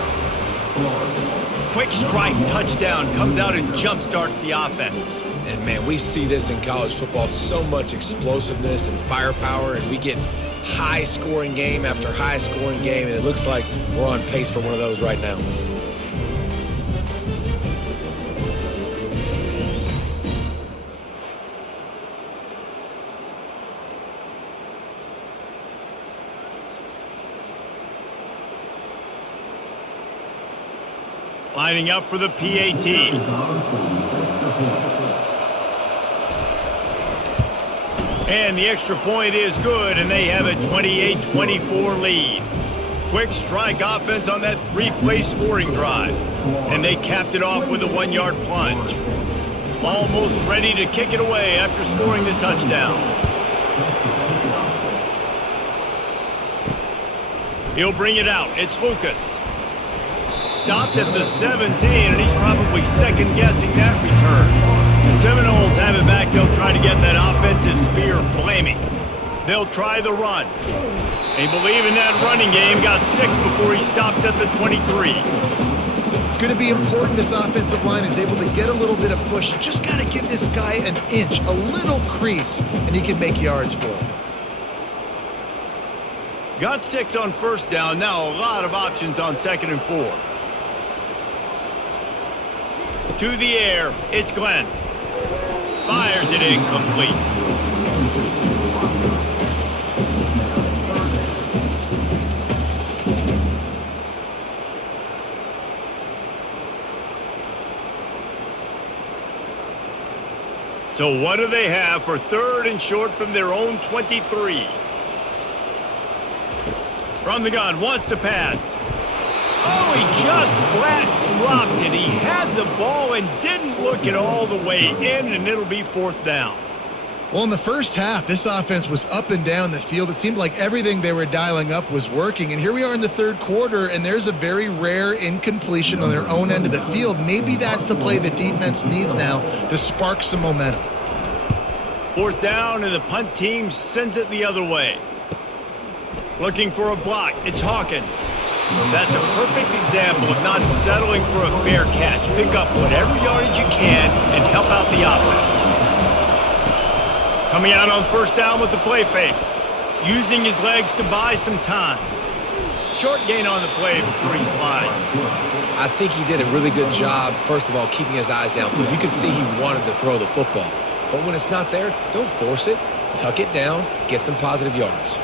Quick strike touchdown comes out and jump-starts the offense. And, man, we see this in college football, so much explosiveness and firepower, and we get high-scoring game after high-scoring game, and it looks like we're on pace for one of those right now. Lining up for the PAT. And the extra point is good, and they have a 28-24 lead. Quick strike offense on that 3-play scoring drive. And they capped it off with a 1-yard plunge. Almost ready to kick it away after scoring the touchdown. He'll bring it out. It's Lucas. Stopped at the 17, and he's probably second-guessing that return. The Seminoles have it back. They'll try to get that offensive spear flaming. They'll try the run. They believe in that running game. Got 6 before he stopped at the 23. It's going to be important this offensive line is able to get a little bit of push. You just got to give this guy an inch, a little crease, and he can make yards for it. Got 6 on first down. Now a lot of options on 2nd and 4. To the air, it's Glenn. Fires it incomplete. So what do they have for 3rd and short from their own 23? From the gun, wants to pass. Oh, he just flat dropped it. He had the ball and didn't look it all the way in, and it'll be 4th down. Well, in the first half, this offense was up and down the field. It seemed like everything they were dialing up was working. And here we are in the 3rd quarter, and there's a very rare incompletion on their own end of the field. Maybe that's the play the defense needs now to spark some momentum. 4th down, and the punt team sends it the other way. Looking for a block. It's Hawkins. That's a perfect example of not settling for a fair catch. Pick up whatever yardage you can and help out the offense. Coming out on 1st down with the play fake. Using his legs to buy some time. Short gain on the play before he slides. I think he did a really good job, first of all, keeping his eyes downfield. You could see he wanted to throw the football. But when it's not there, don't force it. Tuck it down. Get some positive yards.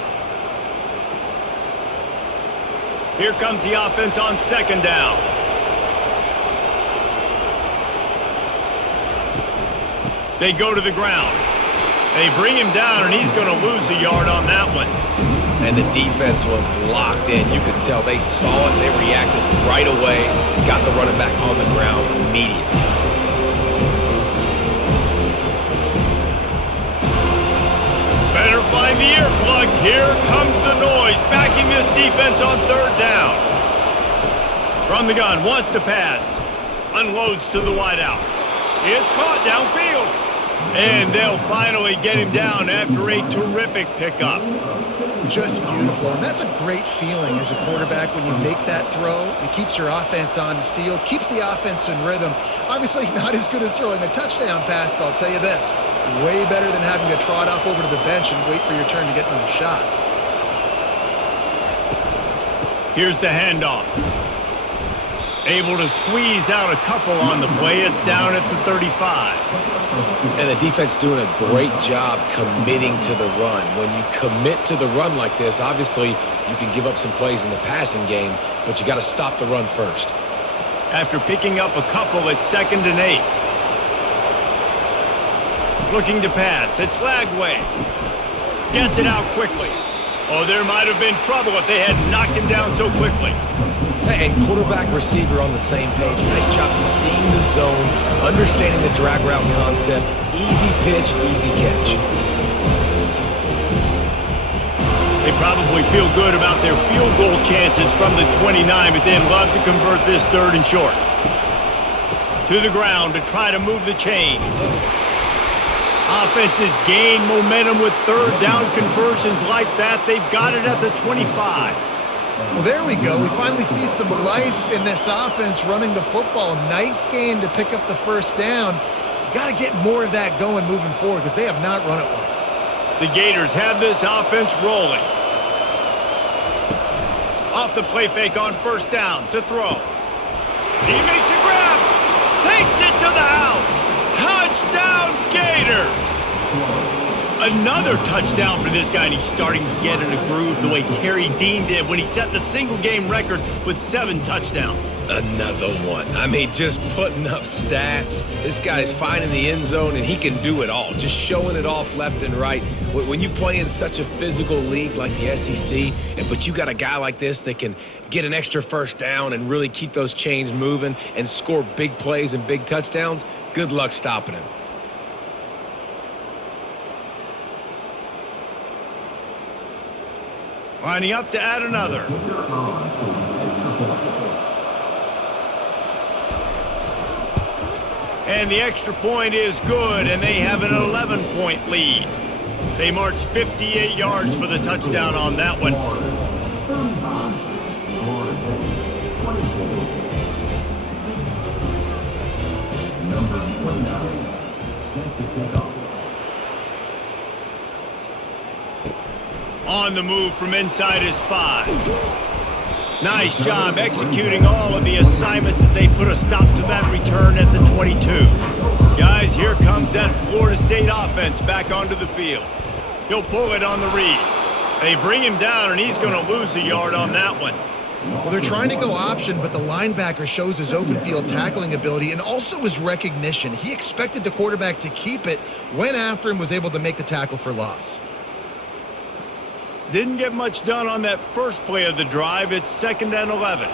Here comes the offense on 2nd down. They go to the ground. They bring him down, and he's going to lose a yard on that one. And the defense was locked in. You could tell they saw it. They reacted right away. Got the running back on the ground immediately. Better find the earplugs. Here comes the noise, backing this defense on 3rd down. From the gun, wants to pass. Unloads to the wideout. It's caught downfield. And they'll finally get him down after a terrific pickup. Just beautiful, and that's a great feeling as a quarterback when you make that throw. It keeps your offense on the field, keeps the offense in rhythm. Obviously not as good as throwing a touchdown pass, but I'll tell you this, way better than having to trot off over to the bench and wait for your turn to get another shot. Here's the handoff. Able to squeeze out a couple on the play. It's down at the 35. And the defense doing a great job committing to the run. When you commit to the run like this, obviously you can give up some plays in the passing game, but you got to stop the run first. After picking up a couple, it's 2nd and 8. Looking to pass. It's Lagway. Gets it out quickly. Oh, there might have been trouble if they had knocked him down so quickly. And quarterback receiver on the same page. Nice job seeing the zone, understanding the drag route concept. Easy pitch, easy catch. They probably feel good about their field goal chances from the 29, but they'd love to convert this 3rd and short. To the ground to try to move the chains. Offenses gain momentum with 3rd down conversions like that. They've got it at the 25. Well, there we go. We finally see some life in this offense running the football. Nice game to pick up the 1st down. Got to get more of that going moving forward because they have not run it well. The Gators have this offense rolling. Off the play fake on 1st down to throw. He makes a grab. Takes it to the house. Touchdown, Gators! Another touchdown for this guy, and he's starting to get in a groove the way Terry Dean did when he set the single-game record with 7 touchdowns. Another one. I mean, just putting up stats. This guy's finding the end zone, and he can do it all. Just showing it off left and right. When you play in such a physical league like the SEC, but you got a guy like this that can get an extra 1st down and really keep those chains moving and score big plays and big touchdowns, good luck stopping him. Lining up to add another. And the extra point is good, and they have an 11-point lead. They march 58 yards for the touchdown on that one. Number 29, set to kickoff. On the move from inside his 5. Nice job executing all of the assignments as they put a stop to that return at the 22. Guys, here comes that Florida State offense back onto the field. He'll pull it on the read. They bring him down, and he's going to lose a yard on that one. Well, they're trying to go option, but the linebacker shows his open field tackling ability and also his recognition. He expected the quarterback to keep it, went after him, was able to make the tackle for loss. Didn't get much done on that first play of the drive. It's 2nd and 11.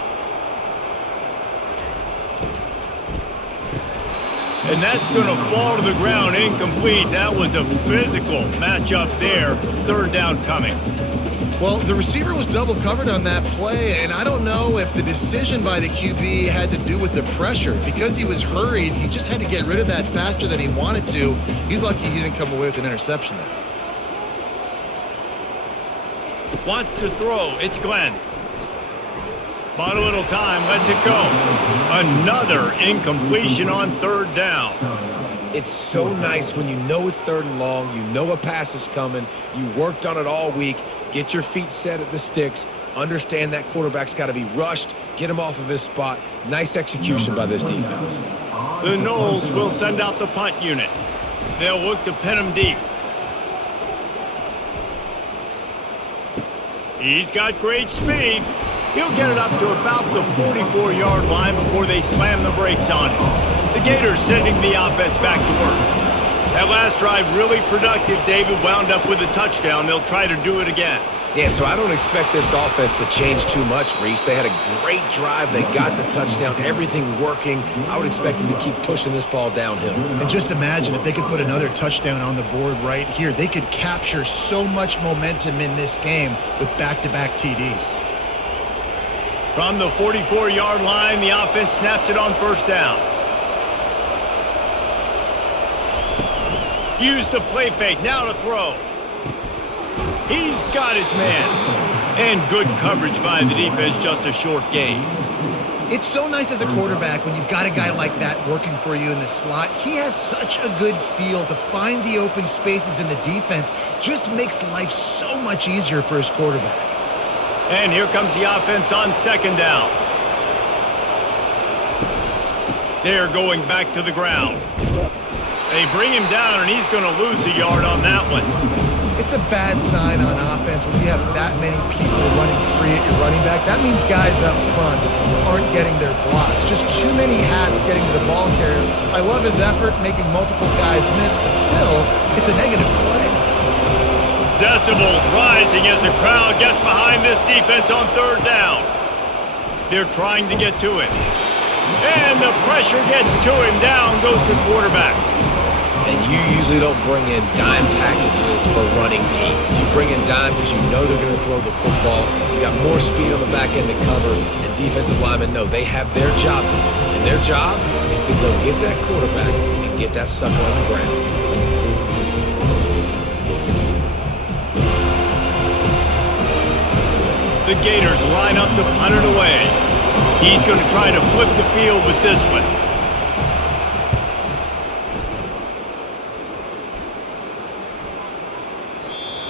And that's going to fall to the ground incomplete. That was a physical matchup there. 3rd down coming. Well, the receiver was double covered on that play, and I don't know if the decision by the QB had to do with the pressure. Because he was hurried, he just had to get rid of that faster than he wanted to. He's lucky he didn't come away with an interception there. Wants to throw. It's Glenn. Bought a little time. Lets it go. Another incompletion on 3rd down. It's so nice when you know it's 3rd and long, you know a pass is coming, you worked on it all week, get your feet set at the sticks, understand that quarterback's got to be rushed, get him off of his spot. Nice execution by this defense. The Noles will send out the punt unit. They'll look to pin him deep. He's got great speed. He'll get it up to about the 44-yard line before they slam the brakes on him. The Gators sending the offense back to work. That last drive really productive. David wound up with a touchdown. They'll try to do it again. Yeah, so I don't expect this offense to change too much, Reese. They had a great drive. They got the touchdown, everything working. I would expect them to keep pushing this ball downhill. And just imagine if they could put another touchdown on the board right here. They could capture so much momentum in this game with back-to-back TDs. From the 44-yard line, the offense snaps it on 1st down. Use the play fake, now to throw. He's got his man. And good coverage by the defense, just a short gain. It's so nice as a quarterback when you've got a guy like that working for you in the slot. He has such a good feel to find the open spaces in the defense. Just makes life so much easier for his quarterback. And here comes the offense on second down. They're going back to the ground. They bring him down, and he's going to lose a yard on that one. It's a bad sign on offense when you have that many people running free at your running back. That means guys up front aren't getting their blocks. Just too many hats getting to the ball carrier. I love his effort, making multiple guys miss, but still, it's a negative play. Decibels rising as the crowd gets behind this defense on third down. They're trying to get to him. And the pressure gets to him. Down goes the quarterback. And you usually don't bring in dime packages for running teams. You bring in dime because you know they're going to throw the football. You got more speed on the back end to cover, and defensive linemen know they have their job to do. And their job is to go get that quarterback and get that sucker on the ground. The Gators line up to punt it away. He's going to try to flip the field with this one.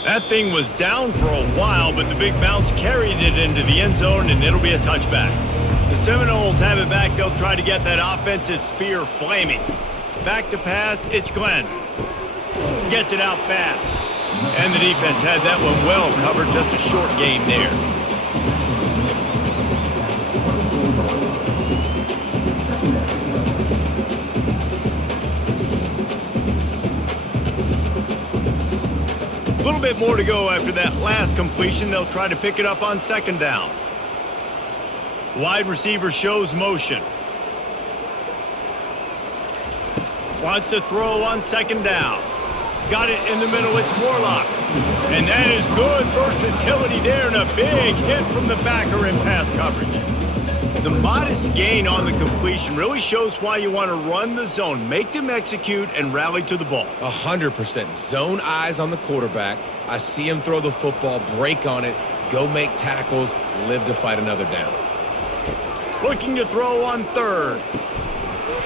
That thing was down for a while, but the big bounce carried it into the end zone, and it'll be a touchback. The Seminoles have it back. They'll try to get that offensive spear flaming. Back to pass, it's Glenn. Gets it out fast. And the defense had that one well covered, just a short gain there. A little bit more to go after that last completion. They'll try to pick it up on second down. Wide receiver shows motion. Wants to throw on second down. Got it in the middle. It's Morlock. And that is good versatility there, and a big hit from the backer in pass coverage. The modest gain on the completion really shows why you want to run the zone, make them execute, and rally to the ball. 100%. Zone eyes on the quarterback. I see him throw the football, break on it, go make tackles, live to fight another down. Looking to throw on third.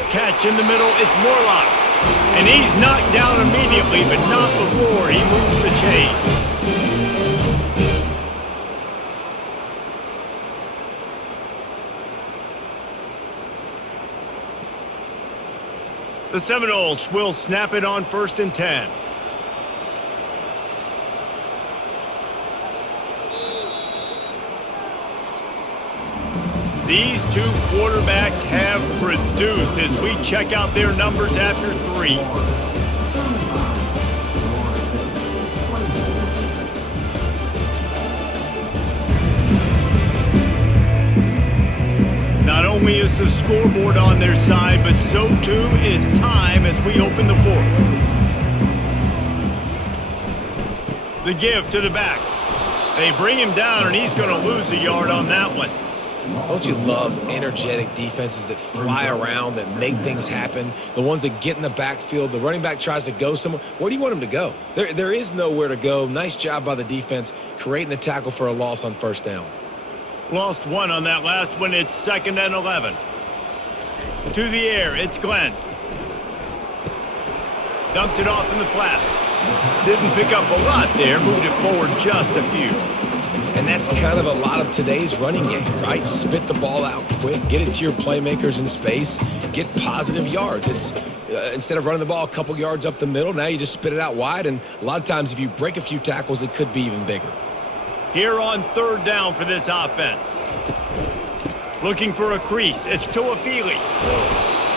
Catch in the middle, it's Morlock. And he's knocked down immediately, but not before he moves the chains. The Seminoles will snap it on 1st and 10. These two quarterbacks have produced as we check out their numbers after 3. Not only is the scoreboard on their side, but so too is time as we open the 4th. The give to the back. They bring him down, and he's going to lose a yard on that one. Don't you love energetic defenses that fly around, that make things happen? The ones that get in the backfield, the running back tries to go somewhere. Where do you want him to go? There is nowhere to go. Nice job by the defense creating the tackle for a loss on 1st down. Lost one on that last one. It's 2nd and 11. To the air, it's Glenn. Dumps it off in the flats. Didn't pick up a lot there, moved it forward just a few. And that's kind of a lot of today's running game, right? Spit the ball out quick, get it to your playmakers in space, get positive yards. It's instead of running the ball a couple yards up the middle, now you just spit it out wide, and a lot of times if you break a few tackles, it could be even bigger. Here on 3rd down for this offense. Looking for a crease. It's Tuafili.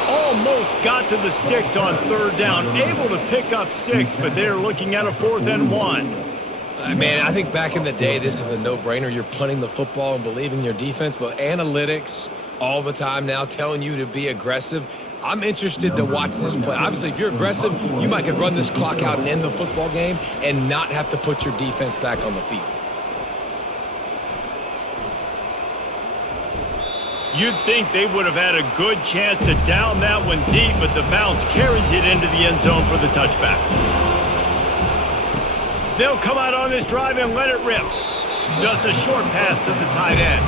Almost got to the sticks on 3rd down. Able to pick up 6, but they're looking at a 4th and 1. Man, I think back in the day, this is a no-brainer. You're punting the football and believing your defense, but analytics all the time now telling you to be aggressive. I'm interested to watch this play. Obviously, if you're aggressive, you might could run this clock out and end the football game and not have to put your defense back on the field. You'd think they would have had a good chance to down that one deep, but the bounce carries it into the end zone for the touchback. They'll come out on this drive and let it rip. Just a short pass to the tight end.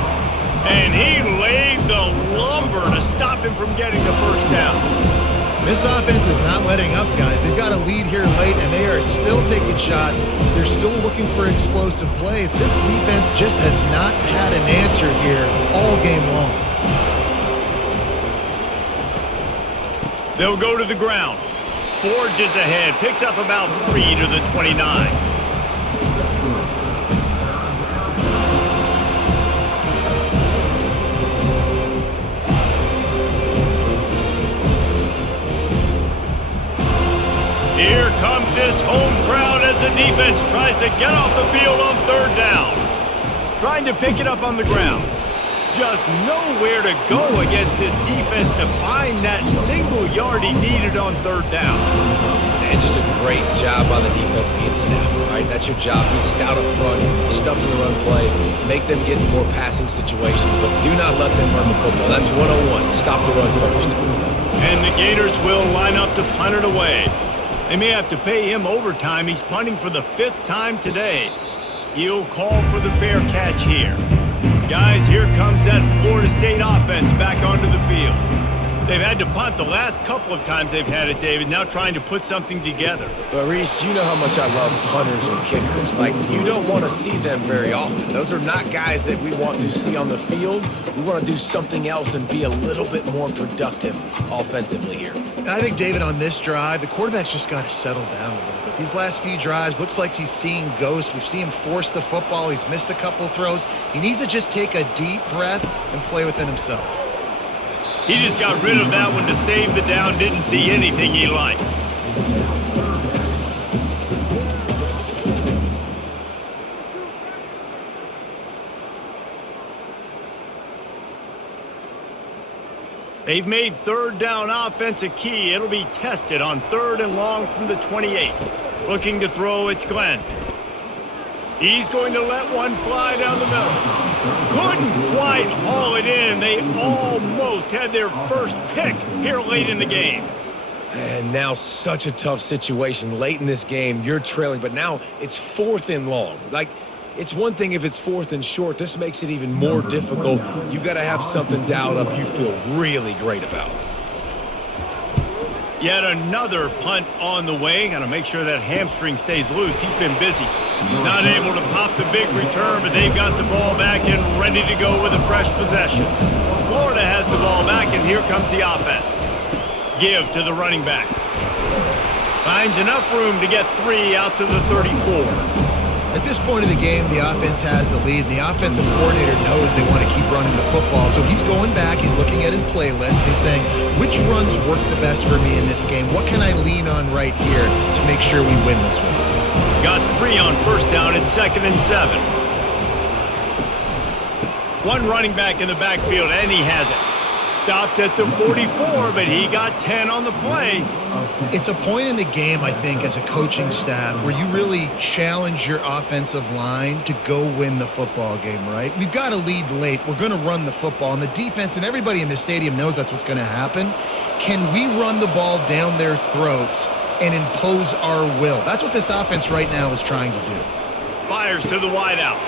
And he laid the lumber to stop him from getting the first down. This offense is not letting up, guys. They've got a lead here late, and they are still taking shots. They're still looking for explosive plays. This defense just has not had an answer here all game long. They'll go to the ground. Forges ahead, picks up about 3 to the 29. Here comes this home crowd as the defense tries to get off the field on third down. Trying to pick it up on the ground. Just nowhere to go against this defense to find that single yard he needed on third down. And just a great job by the defense being stout, right? That's your job. Be stout up front, stuff in the run play, make them get in more passing situations, but do not let them run the football. That's 101. Stop the run first. And the Gators will line up to punt it away. They may have to pay him overtime. He's punting for the 5th time today. He'll call for the fair catch here. Guys, here comes that Florida State offense back onto the field. They've had to punt the last couple of times they've had it, David, now trying to put something together. But, Reese, you know how much I love punters and kickers. Like, you don't want to see them very often. Those are not guys that we want to see on the field. We want to do something else and be a little bit more productive offensively here. I think, David, on this drive, the quarterback's just got to settle down a little bit. These last few drives, looks like he's seeing ghosts. We've seen him force the football. He's missed a couple throws. He needs to just take a deep breath and play within himself. He just got rid of that one to save the down, didn't see anything he liked. They've made third down offense a key. It'll be tested on 3rd and long from the 28. Looking to throw, it's Glenn. He's going to let one fly down the middle. Couldn't quite haul it in. They almost had their first pick here late in the game. And now such a tough situation. Late in this game, you're trailing, but now it's 4th and long. Like, it's one thing if it's 4th and short. This makes it even more difficult. You got to have something dialed up you feel really great about. Yet another punt on the way. Got to make sure that hamstring stays loose. He's been busy. Not able to pop the big return, but they've got the ball back and ready to go with a fresh possession. Florida has the ball back, and here comes the offense. Give to the running back. Finds enough room to get 3 out to the 34. At this point of the game, the offense has the lead, and the offensive coordinator knows they want to keep running the football. So he's going back, he's looking at his playlist, and he's saying, which runs work the best for me in this game? What can I lean on right here to make sure we win this one? Got 3 on first down at 2nd and 7. One running back in the backfield, and he has it. Stopped at the 44, but he got 10 on the play. It's a point in the game, I think, as a coaching staff where you really challenge your offensive line to go win the football game, right? We've got a lead late. We're going to run the football, and the defense and everybody in the stadium knows that's what's going to happen. Can we run the ball down their throats and impose our will? That's what this offense right now is trying to do. Fires to the wideout.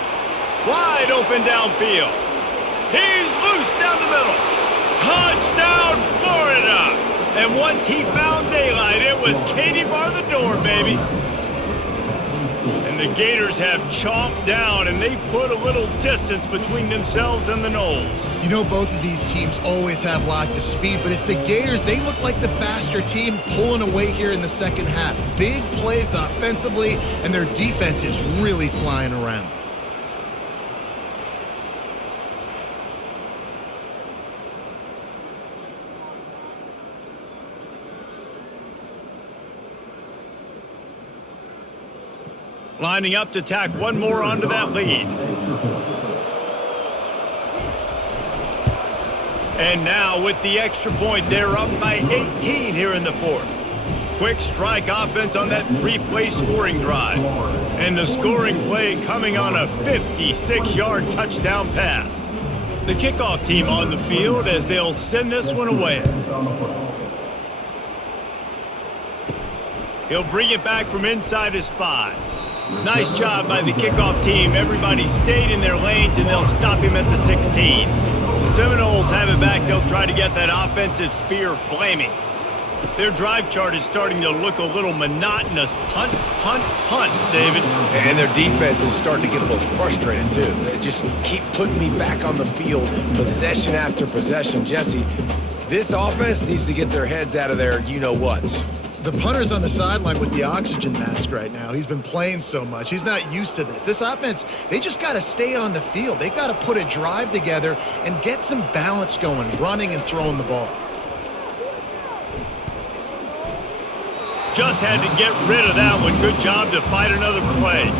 Wide open downfield. He's loose down the middle. Touchdown, Florida! And once he found daylight, it was Katie bar the door, baby. And the Gators have chomped down, and they've put a little distance between themselves and the Noles. You know, both of these teams always have lots of speed, but it's the Gators. They look like the faster team pulling away here in the second half. Big plays offensively, and their defense is really flying around. Lining up to tack one more onto that lead. And now with the extra point, they're up by 18 here in the 4th. Quick strike offense on that 3-play scoring drive. And the scoring play coming on a 56-yard touchdown pass. The kickoff team on the field as they'll send this one away. He'll bring it back from inside his 5. Nice job by the kickoff team. Everybody stayed in their lanes, and they'll stop him at the 16. The Seminoles have it back. They'll try to get that offensive spear flaming. Their drive chart is starting to look a little monotonous. Punt, punt, punt, David. And their defense is starting to get a little frustrated, too. They just keep putting me back on the field, possession after possession. Jesse, this offense needs to get their heads out of their you-know-whats. The punter's on the sideline with the oxygen mask right now. He's been playing so much. He's not used to this. This offense, they just got to stay on the field. They've got to put a drive together and get some balance going, running and throwing the ball. Just had to get rid of that one. Good job to fight another play.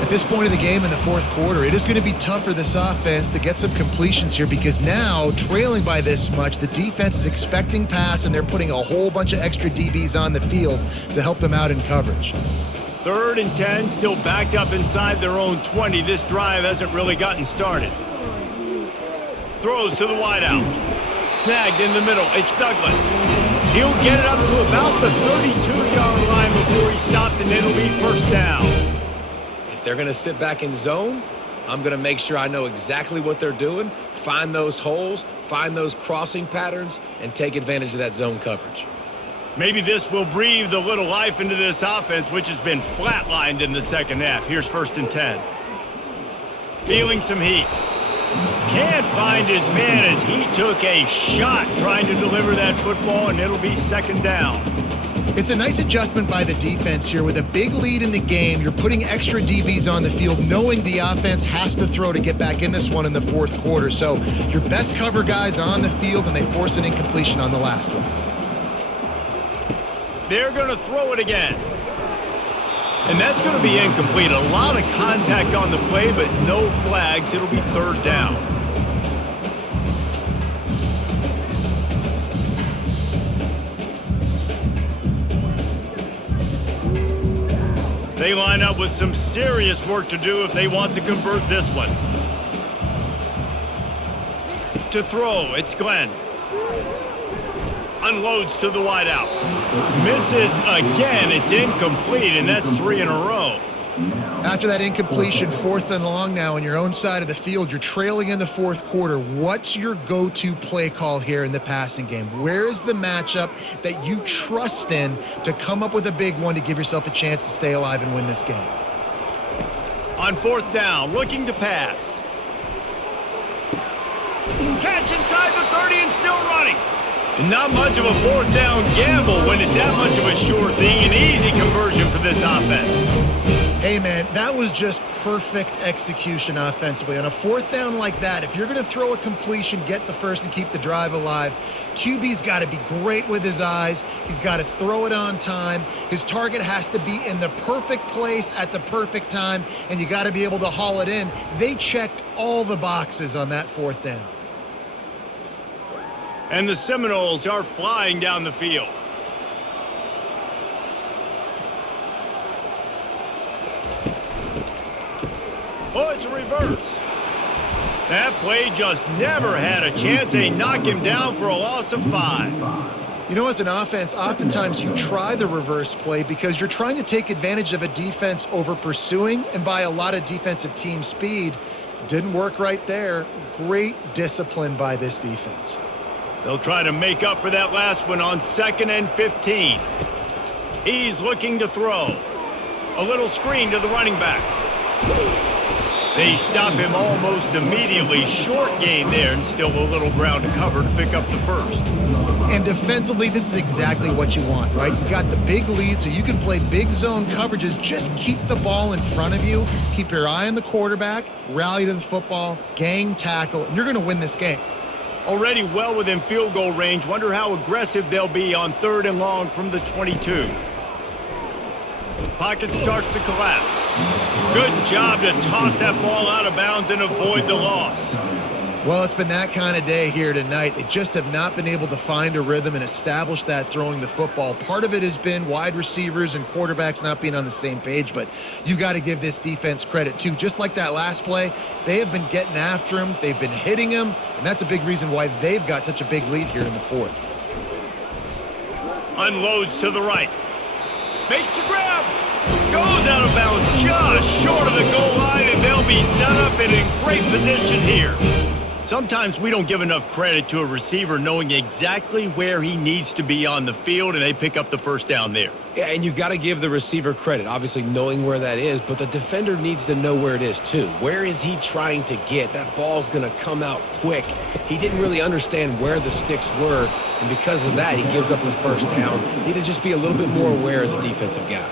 At this point in the game in the fourth quarter, it is going to be tough for this offense to get some completions here because now, trailing by this much, the defense is expecting pass, and they're putting a whole bunch of extra DBs on the field to help them out in coverage. 3rd and 10, still backed up inside their own 20. This drive hasn't really gotten started. Throws to the wideout. Snagged in the middle. It's Douglas. He'll get it up to about the 32-yard line before he stopped, and it'll be first down. If they're going to sit back in zone, I'm going to make sure I know exactly what they're doing, find those holes, find those crossing patterns, and take advantage of that zone coverage. Maybe this will breathe a little life into this offense, which has been flatlined in the second half. Here's 1st and 10. Feeling some heat. Can't find his man as he took a shot trying to deliver that football, and it'll be 2nd down. It's a nice adjustment by the defense here. With a big lead in the game, you're putting extra DBs on the field, knowing the offense has to throw to get back in this one in the fourth quarter. So your best cover guys on the field, and they force an incompletion on the last one. They're going to throw it again. And that's going to be incomplete. A lot of contact on the play, but no flags. It'll be 3rd down. They line up with some serious work to do if they want to convert this one. To throw, it's Glenn. Unloads to the wideout. Misses again. It's incomplete, and that's 3 in a row. After that incompletion, 4th and long now on your own side of the field, you're trailing in the fourth quarter. What's your go-to play call here in the passing game? Where is the matchup that you trust in to come up with a big one to give yourself a chance to stay alive and win this game? On 4th down, looking to pass. Catch inside the 30 and still running. Not much of a 4th down gamble when it's that much of a sure thing. An easy conversion for this offense. Hey, man, that was just perfect execution offensively. On a 4th down like that, if you're going to throw a completion, get the first and keep the drive alive, QB's got to be great with his eyes. He's got to throw it on time. His target has to be in the perfect place at the perfect time, and you got to be able to haul it in. They checked all the boxes on that 4th down. And the Seminoles are flying down the field. Oh, it's a reverse. That play just never had a chance. They knock him down for a loss of 5. You know, as an offense, oftentimes you try the reverse play because you're trying to take advantage of a defense over pursuing and by a lot of defensive team speed. Didn't work right there. Great discipline by this defense. They'll try to make up for that last one on 2nd and 15. He's looking to throw. A little screen to the running back. They stop him almost immediately. Short gain there, and still a little ground to cover to pick up the first. And defensively, this is exactly what you want, right? You got the big lead, so you can play big zone coverages. Just keep the ball in front of you. Keep your eye on the quarterback. Rally to the football. Gang tackle. And you're going to win this game. Already well within field goal range. Wonder how aggressive they'll be on 3rd and long from the 22. Pocket starts to collapse. Good job to toss that ball out of bounds and avoid the loss. Well, it's been that kind of day here tonight. They just have not been able to find a rhythm and establish that throwing the football. Part of it has been wide receivers and quarterbacks not being on the same page, but you've got to give this defense credit too. Just like that last play, they have been getting after him. They've been hitting him, and that's a big reason why they've got such a big lead here in the fourth. Unloads to the right. Makes the grab. Goes out of bounds just short of the goal line, and they'll be set up and in great position here. Sometimes we don't give enough credit to a receiver knowing exactly where he needs to be on the field, and they pick up the first down there. Yeah, and you got to give the receiver credit, obviously knowing where that is, but the defender needs to know where it is too. Where is he trying to get? That ball's going to come out quick. He didn't really understand where the sticks were, and because of that, he gives up the first down. Need to just be a little bit more aware as a defensive guy.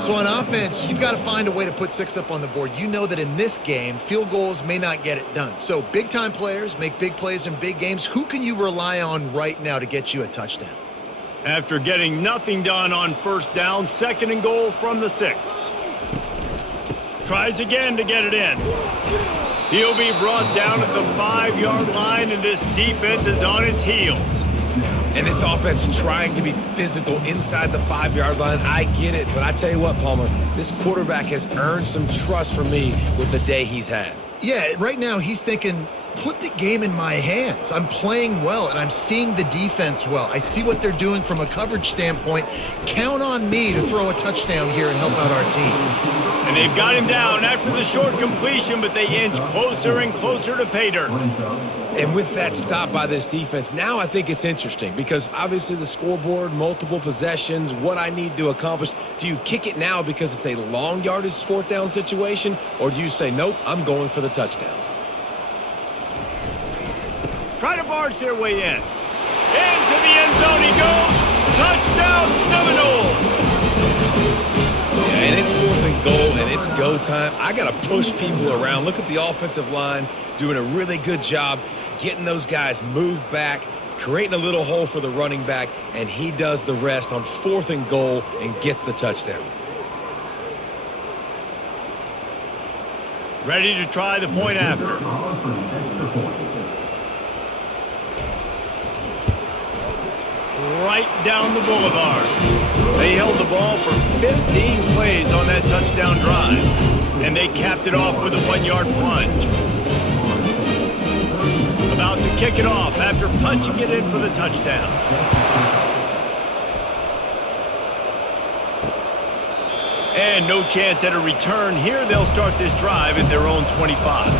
So on offense, you've got to find a way to put 6 up on the board. You know that in this game, field goals may not get it done. So big-time players make big plays in big games. Who can you rely on right now to get you a touchdown? After getting nothing done on first down, 2nd and goal from the 6. Tries again to get it in. He'll be brought down at the 5-yard line, and this defense is on its heels. And this offense trying to be physical inside the 5-yard line. I get it, but I tell you what, Palmer, this quarterback has earned some trust from me with the day he's had. Yeah, right now he's thinking, put the game in my hands. I'm playing well, and I'm seeing the defense well. I see what they're doing from a coverage standpoint. Count on me to throw a touchdown here and help out our team. And they've got him down after the short completion, but they inch closer and closer to pay dirt. And with that stop by this defense, now I think it's interesting because obviously the scoreboard, multiple possessions, what I need to accomplish. Do you kick it now because it's a long yardage 4th down situation, or do you say, nope, I'm going for the touchdown? Try to barge their way in. Into the end zone he goes. Touchdown Seminoles. Yeah, and it's 4th and goal, and it's go time. I got to push people around. Look at the offensive line doing a really good job getting those guys moved back, creating a little hole for the running back, and he does the rest on 4th and goal and gets the touchdown. Ready to try the point after. Right down the boulevard. They held the ball for 15 plays on that touchdown drive, and they capped it off with a 1-yard plunge. About to kick it off after punching it in for the touchdown. And no chance at a return. Here they'll start this drive at their own 25.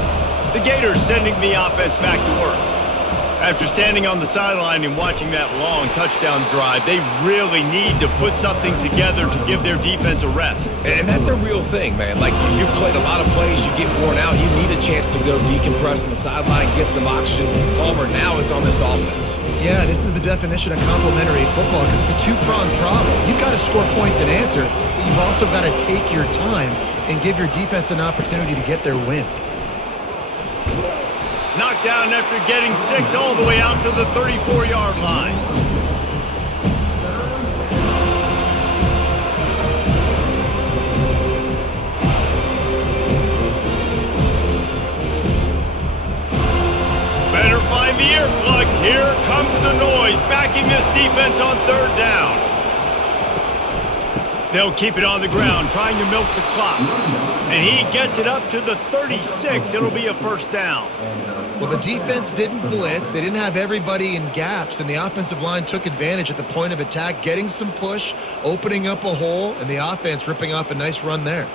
The Gators sending the offense back to work. After standing on the sideline and watching that long touchdown drive, they really need to put something together to give their defense a rest. And that's a real thing, man. Like, you played a lot of plays, you get worn out, you need a chance to go decompress on the sideline, get some oxygen. Palmer now is on this offense. Yeah, this is the definition of complementary football because it's a two-pronged problem. You've got to score points and answer, but you've also got to take your time and give your defense an opportunity to get their win. Knocked down after getting 6 all the way out to the 34-yard line. Better find the earplugs. Here comes the noise, backing this defense on 3rd down. They'll keep it on the ground, trying to milk the clock. And he gets it up to the 36. It'll be a 1st down. Well, the defense didn't blitz. They didn't have everybody in gaps, and the offensive line took advantage at the point of attack, getting some push, opening up a hole, and the offense ripping off a nice run there.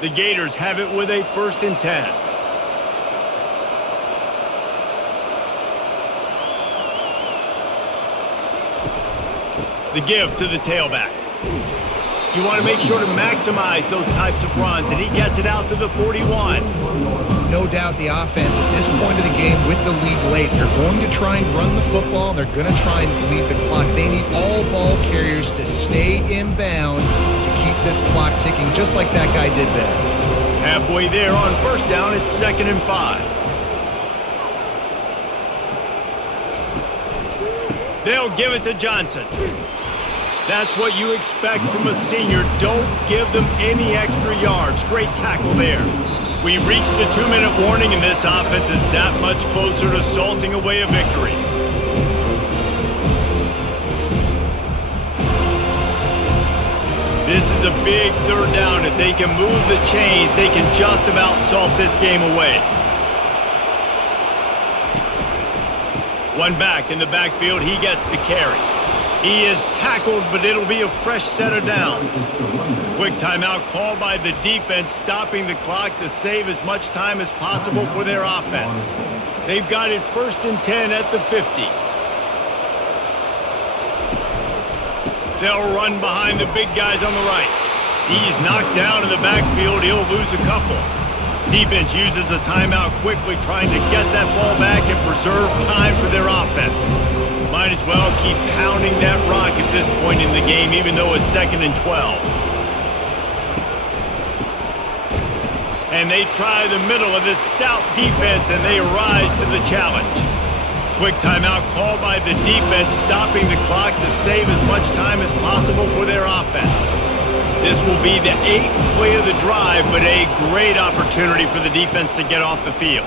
The Gators have it with a 1st and 10. The give to the tailback. You want to make sure to maximize those types of runs, and he gets it out to the 41. No doubt the offense at this point of the game with the lead late, they're going to try and run the football, and they're going to try and bleed the clock. They need all ball carriers to stay in bounds to keep this clock ticking, just like that guy did there. Halfway there on 1st down, it's 2nd and 5. They'll give it to Johnson. That's what you expect from a senior. Don't give them any extra yards. Great tackle there. We've reached the 2-minute warning, and this offense is that much closer to salting away a victory. This is a big third down. If they can move the chains, they can just about salt this game away. One back in the backfield. He gets the carry. He is tackled, but it'll be a fresh set of downs. Quick timeout called by the defense, stopping the clock to save as much time as possible for their offense. They've got it 1st and 10 at the 50. They'll run behind the big guys on the right. He's knocked down in the backfield. He'll lose a couple. Defense uses a timeout quickly, trying to get that ball back and preserve time for their offense. Might as well keep pounding that rock at this point in the game, even though it's 2nd and 12. And they try the middle of this stout defense, and they rise to the challenge. Quick timeout called by the defense, stopping the clock to save as much time as possible for their offense. This will be the 8th play of the drive, but a great opportunity for the defense to get off the field.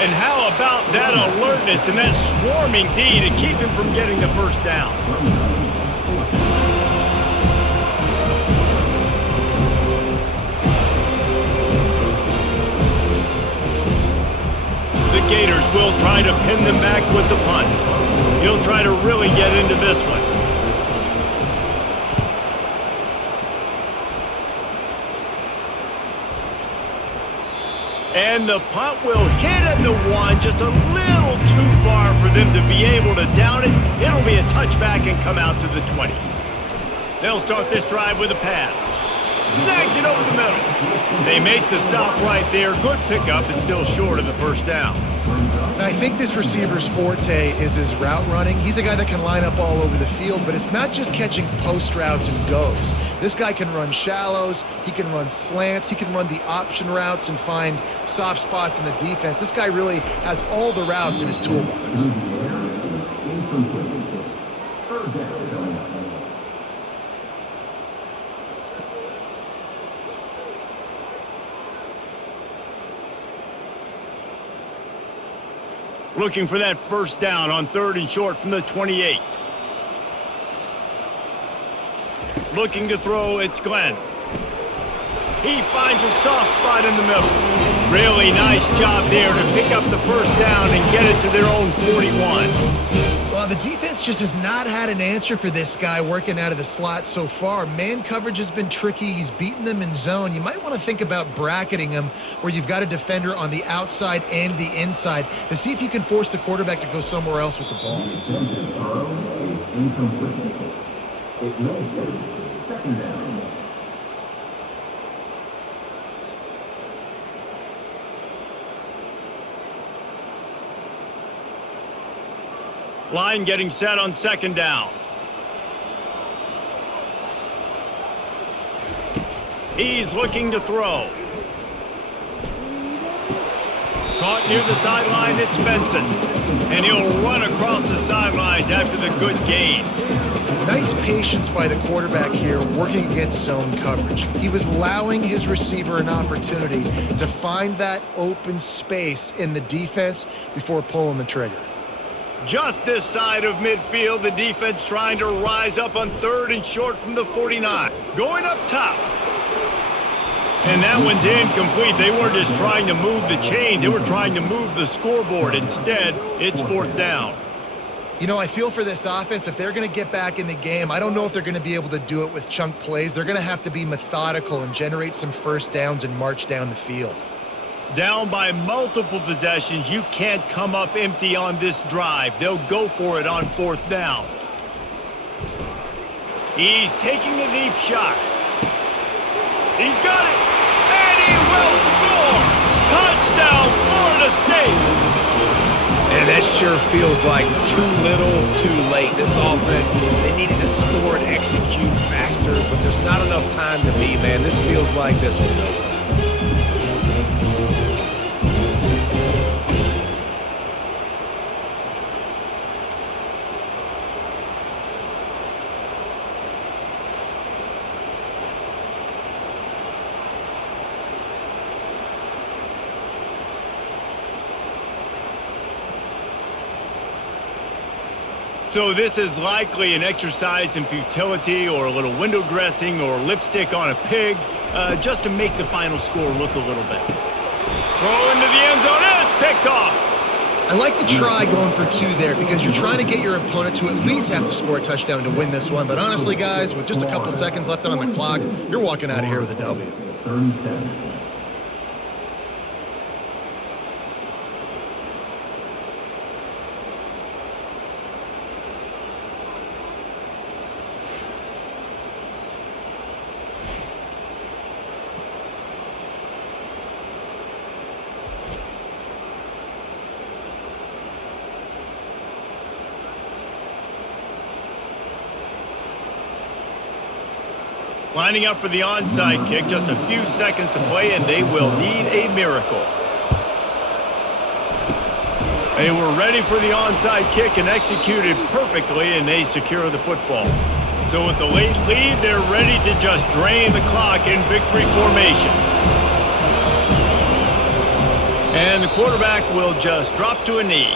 And how about that alertness and that swarming D to keep him from getting the first down? The Gators will try to pin them back with the punt. He'll try to really get into this one. And the punt will hit at the 1, just a little too far for them to be able to down it. It'll be a touchback and come out to the 20. They'll start this drive with a pass. Snags it over the middle. They make the stop right there. Good pickup. It's still short of the first down. And I think this receiver's forte is his route running. He's a guy that can line up all over the field, but it's not just catching post routes and goes. This guy can run shallows, he can run slants, he can run the option routes and find soft spots in the defense. This guy really has all the routes in his toolbox. Looking for that first down on 3rd and short from the 28. Looking to throw, it's Glenn. He finds a soft spot in the middle. Really nice job there to pick up the first down and get it to their own 41. Well, the defense just has not had an answer for this guy working out of the slot so far. Man coverage has been tricky. He's beaten them in zone. You might want to think about bracketing him where you've got a defender on the outside and the inside to see if you can force the quarterback to go somewhere else with the ball. It makes it 2nd down. Line getting set on 2nd down. He's looking to throw. Caught near the sideline, it's Benson. And he'll run across the sidelines after the good gain. Nice patience by the quarterback here working against zone coverage. He was allowing his receiver an opportunity to find that open space in the defense before pulling the trigger. Just this side of midfield, the defense trying to rise up on 3rd and short from the 49. Going up top. And that one's incomplete. They weren't just trying to move the chains. They were trying to move the scoreboard. Instead, it's 4th down. You know, I feel for this offense, if they're going to get back in the game, I don't know if they're going to be able to do it with chunk plays. They're going to have to be methodical and generate some first downs and march down the field. Down by multiple possessions, you can't come up empty on this drive. They'll go for it on 4th down. He's taking a deep shot. He's got it, and he will score! Touchdown, Florida State! And that sure feels like too little, too late. This offense, they needed to score and execute faster, but there's not enough time to be, man. This feels like this one's over. So this is likely an exercise in futility or a little window dressing or lipstick on a pig, just to make the final score look a little better. Throw into the end zone, and it's picked off. I like the try going for 2 there because you're trying to get your opponent to at least have to score a touchdown to win this one. But honestly, guys, with just a couple seconds left on the clock, you're walking out of here with a W. 37. Lining up for the onside kick, just a few seconds to play, and they will need a miracle. They were ready for the onside kick and executed perfectly, and they secure the football. So with the late lead, they're ready to just drain the clock in victory formation. And the quarterback will just drop to a knee.